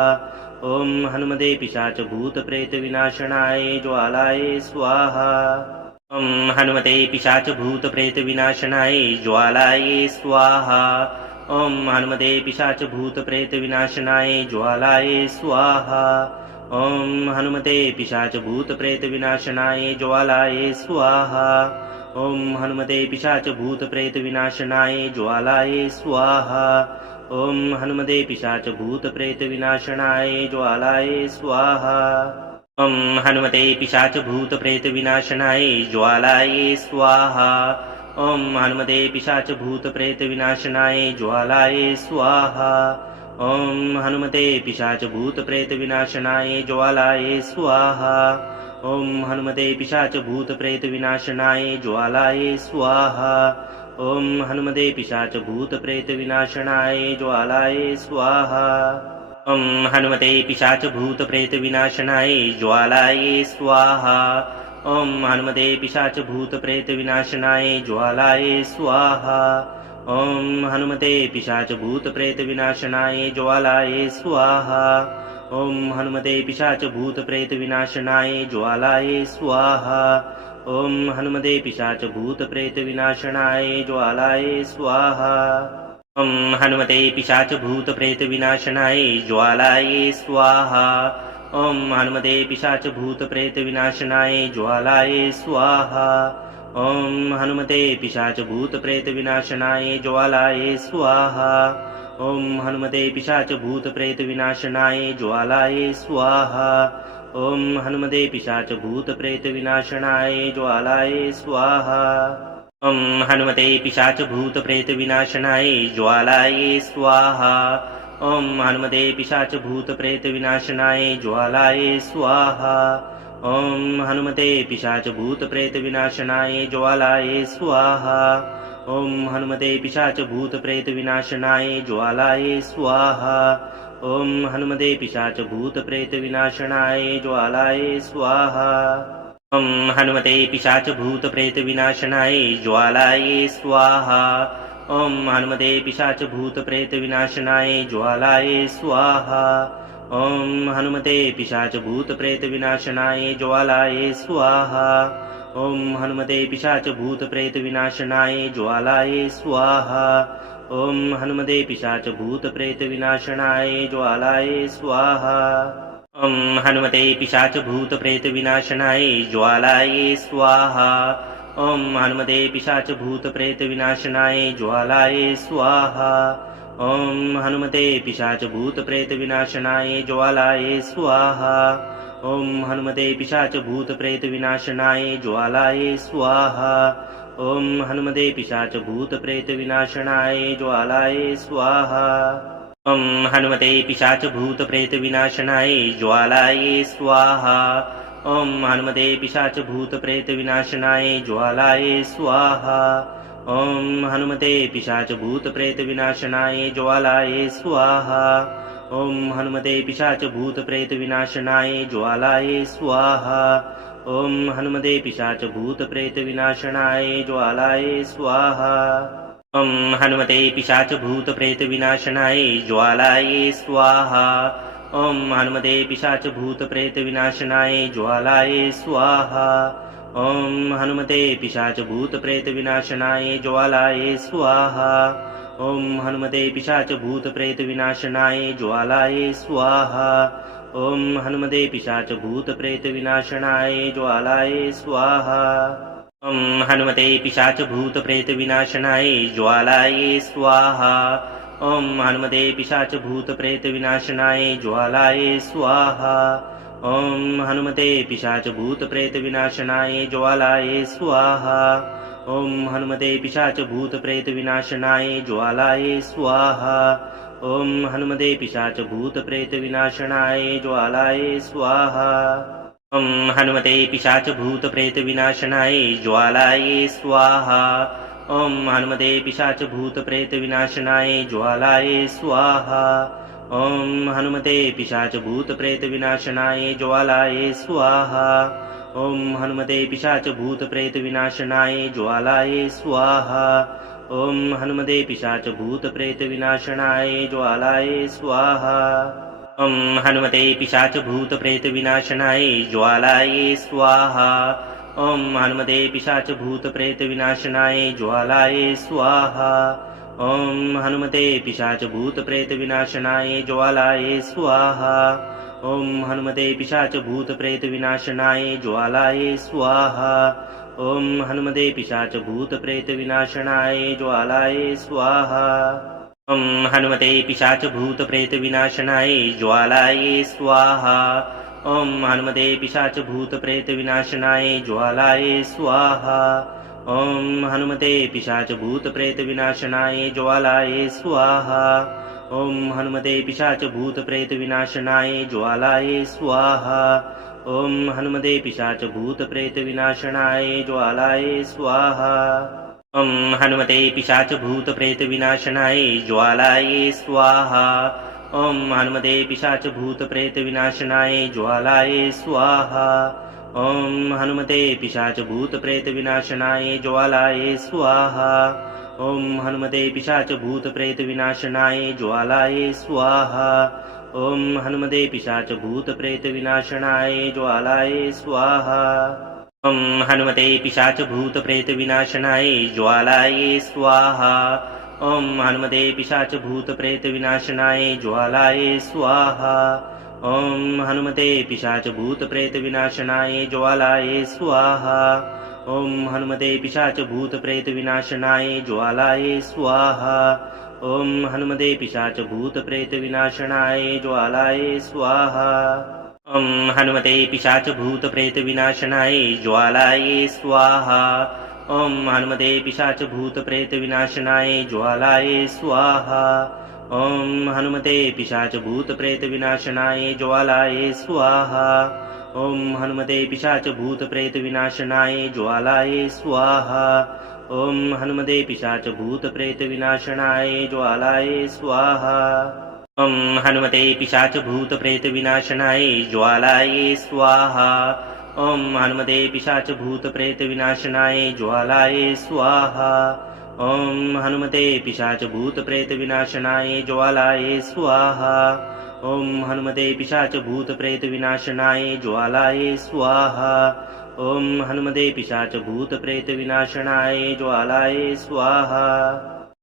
ॐ हनुमते पिशाच भूत प्रेत विनाशनाय ज्वालाय स्वाहा ॐ हनुमते पिशाच भूत प्रेत विनाशनाय ज्वालाय स्वाहा ॐ हनुमते पिशाच भूत प्रेत विनाशनाय ज्वालाय स्वाहा ॐ हनुमते पिशाच भूत प्रेत विनाशनाय ज्वालाय स्वाहा ॐ हनुमते पिशाच भूत प्रेत विनाशनाय ज्वालाय स्वाहा ॐ हनुमते पिशाच भूत प्रेत विनाशनाय ज्वालाय स्वाहा ॐ हनुमते पिशाच भूत प्रेत विनाशनाय ज्वालाय स्वाहा ॐ हनुमते पिशाच भूत प्रेत विनाशनाय ज्वालाय स्वाहा ॐ हनुमते पिशाच भूत प्रेत विनाशनाय ज्वालाय स्वाहा ॐ हनुमते पिशाच भूत प्रेत विनाशनाय ज्वालाय स्वाहा ॐ हनुमते पिशाच भूत प्रेत विनाशनाय ज्वालाय स्वाहा ॐ हनुमते पिशाच भूत प्रेत विनाशनाय ज्वालाय स्वाहा ॐ हनुमते पिशाच भूत प्रेत विनाशनाय ज्वालाय स्वाहा ॐ हनुमते पिशाच भूत प्रेत विनाशनाय ज्वालाय स्वाहा ॐ हनुमते पिशाच भूत प्रेत विनाशनाय ज्वालाय स्वाहा ॐ हनुमते पिशाच भूत प्रेत विनाशनाय ज्वालाय स्वाहा ॐ हनुमते पिशाच भूत प्रेत विनाशनाय ज्वालाय स्वाहा ॐ हनुमते पिशाच भूत प्रेत विनाशनाय ज्वालाय स्वाहा ॐ हनुमते पिशाच भूत प्रेत विनाशनाय ज्वालाय स्वाहा ॐ हनुमते पिशाच भूत प्रेत विनाशनाय ज्वालाय स्वाहा ॐ हनुमते पिशाच भूत प्रेत विनाशनाय ज्वालाय स्वाहा ॐ हनुमते पिशाच भूत प्रेत विनाशनाय ज्वालाय स्वाहा ॐ हनुमते पिशाच भूत प्रेत विनाशनाय ज्वालाय स्वाहा ॐ हनुमते पिशाच भूत प्रेत विनाशनाय ज्वालाय स्वाहा ॐ हनुमते पिशाच भूत प्रेत विनाशनाय ज्वालाय स्वाहा ॐ हनुमते पिशाच भूत प्रेत विनाशनाय ज्वालाय स्वाहा ॐ हनुमते पिशाच भूत प्रेत विनाशनाय ज्वालाय स्वाहा ॐ हनुमते पिशाच भूत प्रेत विनाशनाय ज्वालाय स्वाहा ॐ हनुमते पिशाच भूत प्रेत विनाशनाय ज्वालाय स्वाहा ॐ हनुमते पिशाच भूत प्रेत विनाशनाय ज्वालाय स्वाहा ॐ हनुमते पिशाच भूत प्रेत विनाशनाय ज्वालाय स्वाहा ॐ हनुमते पिशाच भूत प्रेत विनाशनाय ज्वालाय स्वाहा ॐ हनुमते पिशाच भूत प्रेत विनाशनाय ज्वालाय स्वाहा ॐ हनुमते पिशाच भूत प्रेत विनाशनाय ज्वालाय स्वाहा ॐ हनुमते पिशाच भूत प्रेत विनाशनाय ज्वालाय स्वाहा ॐ हनुमते पिशाच भूत प्रेत विनाशनाय ज्वालाय स्वाहा ॐ हनुमते पिशाच भूत प्रेत विनाशनाय ज्वालाय स्वाहा ॐ हनुमते पिशाच भूत प्रेत विनाशनाय ज्वालाय स्वाहा ॐ हनुमते पिशाच भूत प्रेत विनाशनाय ज्वालाय स्वाहा ॐ हनुमते पिशाच भूत प्रेत विनाशनाय ज्वालाय स्वाहा ॐ हनुमते पिशाच भूत प्रेत विनाशनाय ज्वालाय स्वाहा ॐ हनुमते पिशाच भूत प्रेत विनाशनाय ज्वालाय स्वाहा ॐ हनुमते पिशाच भूत प्रेत विनाशनाय ज्वालाय स्वाहा ॐ हनुमते पिशाच भूत प्रेत विनाशनाय ज्वालाय स्वाहा ॐ हनुमते पिशाच भूत प्रेत विनाशनाय ज्वालाय स्वाहा ॐ हनुमते पिशाच भूत प्रेत विनाशनाय ज्वालाय स्वाहा ॐ हनुमते पिशाच भूत प्रेत विनाशनाय ज्वालाय स्वाहा ॐ हनुमते पिशाच भूत प्रेत विनाशनाय ज्वालाय स्वाहा ॐ हनुमते पिशाच भूत प्रेत विनाशनाय ज्वालाय स्वाहा ॐ हनुमते पिशाच भूत प्रेत विनाशनाय ज्वालाय स्वाहा ॐ हनुमते पिशाच भूत प्रेत विनाशनाय ज्वालाय स्वाहा ॐ हनुमते पिशाच भूत प्रेत विनाशनाय ज्वालाय स्वाहा ॐ हनुमते पिशाच भूत प्रेत विनाशनाय ज्वालाय स्वाहा ॐ हनुमते पिशाच भूत प्रेत विनाशनाय ज्वालाय स्वाहा ॐ हनुमते पिशाच भूत प्रेत विनाशनाय ज्वालाय स्वाहा ॐ हनुमते पिशाच भूत प्रेत विनाशनाय ज्वालाय स्वाहा ॐ हनुमते पिशाच भूत प्रेत विनाशनाय ज्वालाय स्वाहा ॐ हनुमते पिशाच भूत प्रेत विनाशनाय ज्वालाय स्वाहा ॐ हनुमते पिशाच भूत प्रेत विनाशनाय ज्वालाय स्वाहा ॐ हनुमते पिशाच भूत प्रेत विनाशनाय ज्वालाय स्वाहा ॐ हनुमते पिशाच भूत प्रेत विनाशनाय ज्वालाय स्वाहा ॐ हनुमते पिशाच भूत प्रेत विनाशनाय ज्वालाय स्वाहा ॐ हनुमते पिशाच भूत प्रेत विनाशनाय ज्वालाय स्वाहा ॐ हनुमते पिशाच भूत प्रेत विनाशनाय ज्वालाय स्वाहा ॐ हनुमते पिशाच भूत प्रेत विनाशनाय ज्वालाय स्वाहा ॐ हनुमते पिशाच भूत प्रेत विनाशनाय ज्वालाय स्वाहा ॐ हनुमते पिशाच भूत प्रेत विनाशनाय ज्वालाय स्वाहा ॐ हनुमते पिशाच भूत प्रेत विनाशनाय ज्वालाय स्वाहा ॐ हनुमते पिशाच भूत प्रेत विनाशनाय ज्वालाय स्वाहा ॐ हनुमते पिशाच भूत प्रेत विनाशनाय ज्वालाय स्वाहा ॐ हनुमते पिशाच भूत प्रेत विनाशनाय ज्वालाय स्वाहा ॐ हनुमते पिशाच भूत प्रेत विनाशनाय ज्वालाय स्वाहा ॐ हनुमते पिशाच भूत प्रेत विनाशनाय ज्वालाय स्वाहा ॐ हनुमते पिशाच भूत प्रेत विनाशनाय ज्वालाय स्वाहा ॐ हनुमते पिशाच भूत प्रेत विनाशनाय ज्वालाय स्वाहा ॐ हनुमते पिशाच भूत प्रेत विनाशनाय ज्वालाय स्वाहा ॐ हनुमते पिशाच भूत प्रेत विनाशनाय ज्वालाय स्वाहा ॐ हनुमते पिशाच भूत प्रेत विनाशनाय ज्वालाय स्वाहा ॐ हनुमते पिशाच भूत प्रेत विनाशनाय ज्वालाय स्वाहा ॐ हनुमते पिशाच भूत प्रेत विनाशनाय ज्वालाय स्वाहा ॐ हनुमते पिशाच भूत प्रेत विनाशनाय ज्वालाय स्वाहा ॐ हनुमते पिशाच भूत प्रेत विनाशनाय ज्वालाय स्वाहा ॐ हनुमते पिशाच भूत प्रेत विनाशनाय ज्वालाय स्वाहा ॐ हनुमते पिशाच भूत प्रेत विनाशनाय ज्वालाय स्वाहा ॐ हनुमते पिशाच भूत प्रेत विनाशनाय ज्वालाय स्वाहा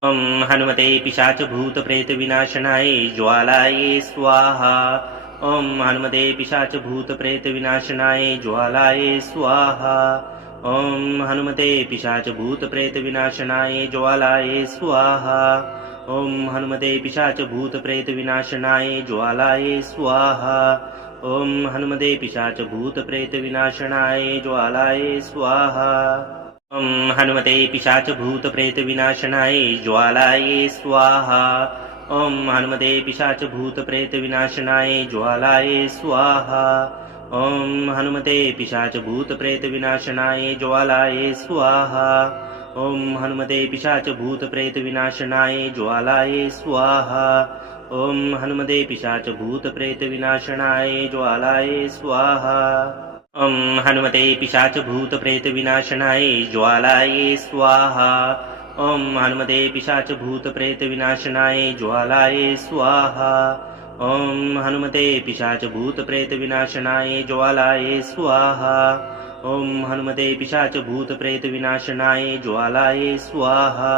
ॐ हनुमते पिशाच भूत प्रेत विनाशनाय ज्वालाय स्वाहा ॐ हनुमते पिशाच भूत प्रेत विनाशनाय ज्वालाय स्वाहा ॐ हनुमते पिशाच भूत प्रेत विनाशनाय ज्वालाय स्वाहा ॐ हनुमते पिशाच भूत प्रेत विनाशनाय ज्वालाय स्वाहा ॐ हनुमते पिशाच भूत प्रेत विनाशनाय ज्वालाय स्वाहा ॐ हनुमते पिशाच भूत प्रेत विनाशनाय ज्वालाय स्वाहा ॐ हनुमते पिशाच भूत प्रेत विनाशनाय ज्वालाय स्वाहा ॐ हनुमते पिशाच भूत प्रेत विनाशनाय ज्वालाय स्वाहा ॐ हनुमते पिशाच भूत प्रेत विनाशनाय ज्वालाय स्वाहा ॐ हनुमते पिशाच भूत प्रेत विनाशनाय ज्वालाय स्वाहा ॐ हनुमते पिशाच भूत प्रेत विनाशनाय ज्वालाय स्वाहा ॐ हनुमते पिशाच भूत प्रेत विनाशनाय ज्वालाय स्वाहा ॐ हनुमते पिशाच भूत प्रेत विनाशनाय ज्वालाय स्वाहा ॐ हनुमते पिशाच भूत प्रेत विनाशनाय ज्वालाय स्वाहा ॐ हनुमते पिशाच भूत प्रेत विनाशनाय ज्वालाय स्वाहा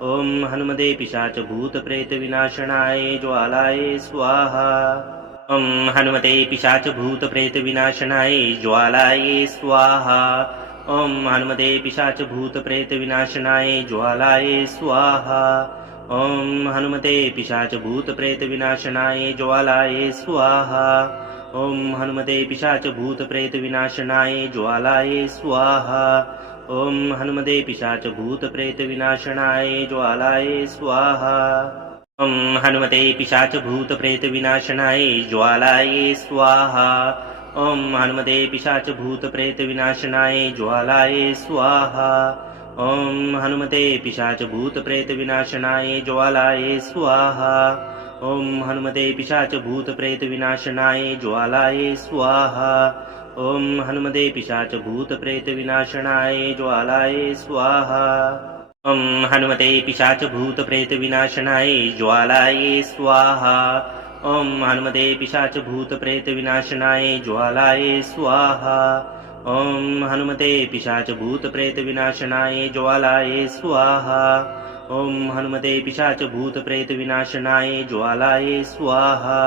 ॐ हनुमते पिशाच भूत प्रेत विनाशनाय ज्वालाय स्वाहा ॐ हनुमते पिशाच भूत प्रेत विनाशनाय ज्वालाय स्वाहा ॐ हनुमते पिशाच भूत प्रेत विनाशनाय ज्वालाय स्वाहा ॐ हनुमते पिशाच भूत प्रेत विनाशनाय ज्वालाय स्वाहा ॐ हनुमते पिशाच भूत प्रेत विनाशनाय ज्वालाय स्वाहा ॐ हनुमते पिशाच भूत प्रेत विनाशनाय ज्वालाय स्वाहा ॐ हनुमते पिशाच भूत प्रेत विनाशनाय ज्वालाय स्वाहा ॐ हनुमते पिशाच भूत प्रेत विनाशनाय ज्वालाय स्वाहा ॐ हनुमते पिशाच भूत प्रेत विनाशनाय ज्वालाय स्वाहा ॐ हनुमते पिशाच भूत प्रेत विनाशनाय ज्वालाय स्वाहा ॐ हनुमते पिशाच भूत प्रेत विनाशनाय ज्वालाय स्वाहा ॐ हनुमते पिशाच भूत प्रेत विनाशनाय ज्वालाय स्वाहा ॐ हनुमते पिशाच भूत प्रेत विनाशनाय ज्वालाय स्वाहा ॐ हनुमते पिशाच भूत प्रेत विनाशनाय ज्वालाय स्वाहा ॐ हनुमते पिशाच भूत प्रेत विनाशनाय ज्वालाय स्वाहा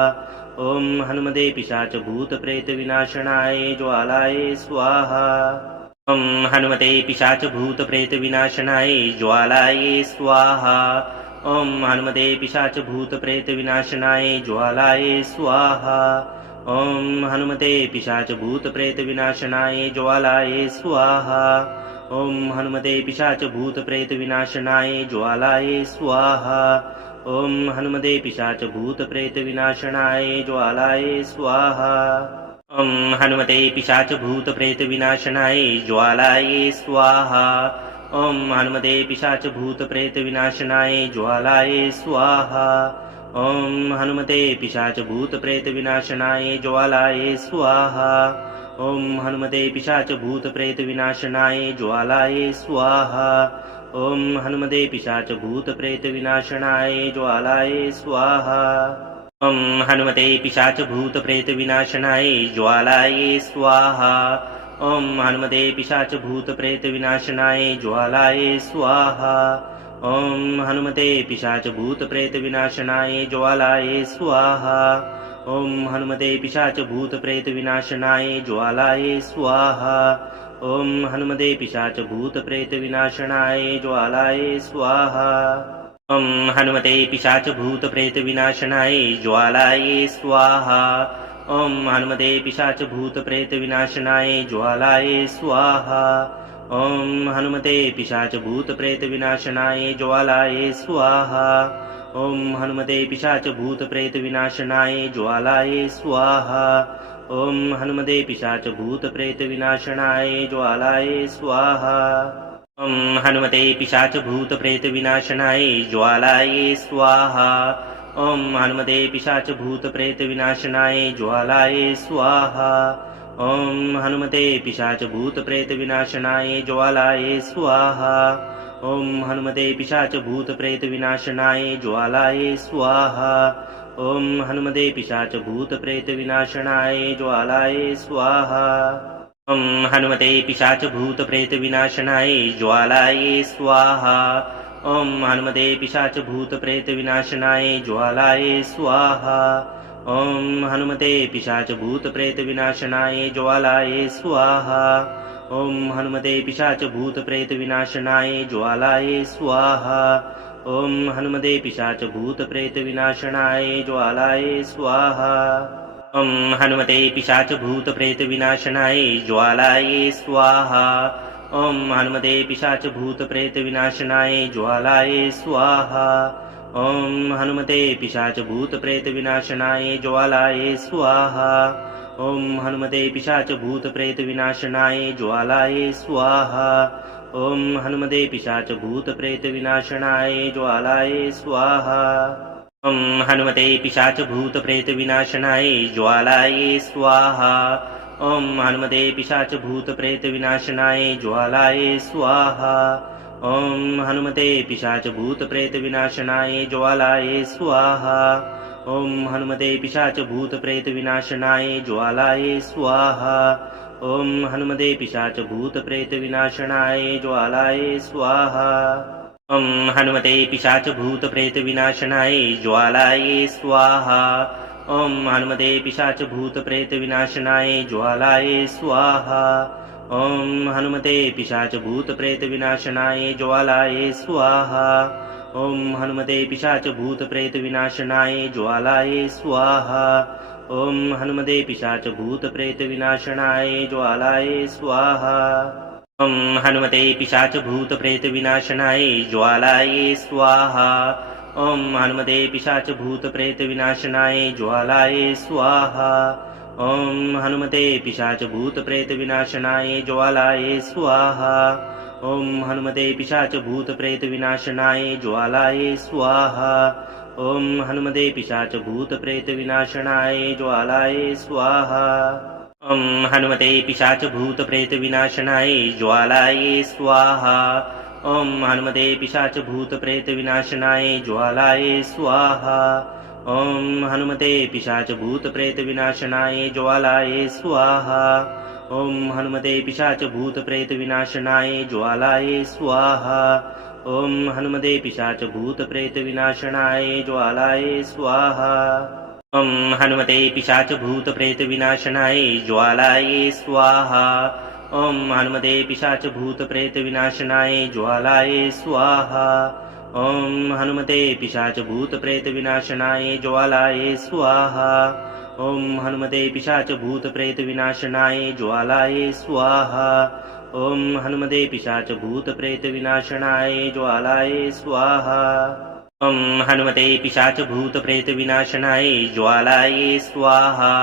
ॐ हनुमते पिशाच भूत प्रेत विनाशनाय ज्वालाय स्वाहा ॐ हनुमते पिशाच भूत प्रेत विनाशनाय ज्वालाय स्वाहा ॐ हनुमते पिशाच भूत प्रेत विनाशनाय ज्वालाय स्वाहा ॐ हनुमते पिशाच भूत प्रेत विनाशनाय ज्वालाय स्वाहा ॐ हनुमते पिशाच भूत प्रेत विनाशनाय ज्वालाय स्वाहा ॐ हनुमते पिशाच भूत प्रेत विनाशनाय ज्वालाय स्वाहा ॐ हनुमते पिशाच भूत प्रेत विनाशनाय ज्वालाय स्वाहा ॐ हनुमते पिशाच भूत प्रेत विनाशनाय ज्वालाय स्वाहा ॐ हनुमते पिशाच भूत प्रेत विनाशनाय ज्वालाय स्वाहा ॐ हनुमते पिशाच भूत प्रेत विनाशनाय ज्वालाय स्वाहा ॐ हनुमते पिशाच भूत प्रेत विनाशनाय ज्वालाय स्वाहा ॐ हनुमते पिशाच भूत प्रेत विनाशनाय ज्वालाय स्वाहा ॐ हनुमते पिशाच भूत प्रेत विनाशनाय ज्वालाय स्वाहा ॐ हनुमते पिशाच भूत प्रेत विनाशनाय ज्वालाय स्वाहा ॐ हनुमते पिशाच भूत प्रेत विनाशनाय ज्वालाय स्वाहा ॐ हनुमते पिशाच भूत प्रेत विनाशनाय ज्वालाय स्वाहा ॐ हनुमते पिशाच भूत प्रेत विनाशनाय ज्वालाय स्वाहा ॐ हनुमते पिशाच भूत प्रेत विनाशनाय ज्वालाय स्वाहा ॐ हनुमते पिशाच भूत प्रेत विनाशनाय ज्वालाय स्वाहा ॐ हनुमते पिशाच भूत प्रेत विनाशनाय ज्वालाय स्वाहा ॐ हनुमते पिशाचभूतप्रेतविनाशनाय ज्वालाय स्वाहा ॐ हनुमते पिशाचभूतप्रेतविनाशनाय ज्वालाय स्वाहा ॐ हनुमते पिशाचभूतप्रेतविनाशनाय ज्वालाय स्वाहा ॐ हनुमते पिशाचभूतप्रेतविनाशनाय ज्वालाय स्वाहा ॐ हनुमते पिशाचभूतप्रेतविनाशनाय ज्वालाय स्वाहा ॐ हनुमते पिशाचभूतप्रेतविनाशनाय ज्वालाय स्वाहा ॐ हनुमते पिशाचभूतप्रेतविनाशनाय ज्वालाय स्वाहा ॐ हनुमते पिशाचभूतप्रेतविनाशनाय ज्वालाय स्वाहा ॐ हनुमते पिशाचभूतप्रेतविनाशनाय ज्वालाय स्वाहा ॐ हनुमते पिशाचभूतप्रेतविनाशनाय ज्वालाय स्वाहा ॐ हनुमते पिशाचभूतप्रेतविनाशनाय ज्वालाय स्वाहा ॐ हनुमते पिशाचभूतप्रेतविनाशनाय ज्वालाय स्वाहा ॐ हनुमते पिशाचभूतप्रेतविनाशनाय ज्वालाय स्वाहा ॐ हनुमते पिशाचभूतप्रेतविनाशनाय ज्वालाय स्वाहा ॐ हनुमते पिशाचभूतप्रेतविनाशनाय ज्वालाय स्वाहा ॐ हनुमते पिशाचभूतप्रेतविनाशनाय ज्वालाय स्वाहा ॐ हनुमते पिशाचभूतप्रेतविनाशनाय ज्वालाय स्वाहा ॐ हनुमते पिशाचभूतप्रेतविनाशनाय ज्वालाय स्वाहा ॐ हनुमते पिशाचभूतप्रेतविनाशनाय ज्वालाय स्वाहा ॐ हनुमते पिशाचभूतप्रेतविनाशनाय ज्वालाय स्वाहा ॐ हनुमते पिशाचभूतप्रेतविनाशनाय ज्वालाय स्वाहा ॐ हनुमते पिशाचभूतप्रेतविनाशनाय ज्वालाय स्वाहा ॐ हनुमते पिशाचभूतप्रेतविनाशनाय ज्वालाय स्वाहा ॐ हनुमते पिशाचभूतप्रेतविनाशनाय ज्वालाय स्वाहा ॐ हनुमते पिशाचभूतप्रेतविनाशनाय ज्वालाय स्वाहा ॐ हनुमते पिशाचभूतप्रेतविनाशनाय ज्वालाय स्वाहा ॐ हनुमते पिशाचभूतप्रेतविनाशनाय ज्वालाय स्वाहा ॐ हनुमते पिशाचभूतप्रेतविनाशनाय ज्वालाय स्वाहा ॐ हनुमते पिशाचभूतप्रेतविनाशनाय ज्वालाय स्वाहा ॐ हनुमते पिशाचभूतप्रेतविनाशनाय ज्वालाय स्वाहा ॐ हनुमते पिशाचभूतप्रेतविनाशनाय ज्वालाय स्वाहा ॐ हनुमते पिशाचभूतप्रेतविनाशनाय ज्वालाय स्वाहा ॐ हनुमते पिशाचभूतप्रेतविनाशनाय ज्वालाय स्वाहा ॐ हनुमते पिशाचभूतप्रेतविनाशनाय ज्वालाय स्वाहा ॐ हनुमते पिशाचभूतप्रेतविनाशनाय ज्वालाय स्वाहा ॐ हनुमते पिशाचभूतप्रेतविनाशनाय ज्वालाय स्वाहा ॐ हनुमते पिशाचभूतप्रेतविनाशनाय ज्वालाय स्वाहा ॐ हनुमते पिशाचभूतप्रेतविनाशनाय ज्वालाय स्वाहा ॐ हनुमते पिशाचभूतप्रेतविनाशनाय ज्वालाय स्वाहा ॐ हनुमते पिशाचभूतप्रेतविनाशनाय ज्वालाय स्वाहा ॐ हनुमते पिशाचभूतप्रेतविनाशनाय ज्वालाय स्वाहा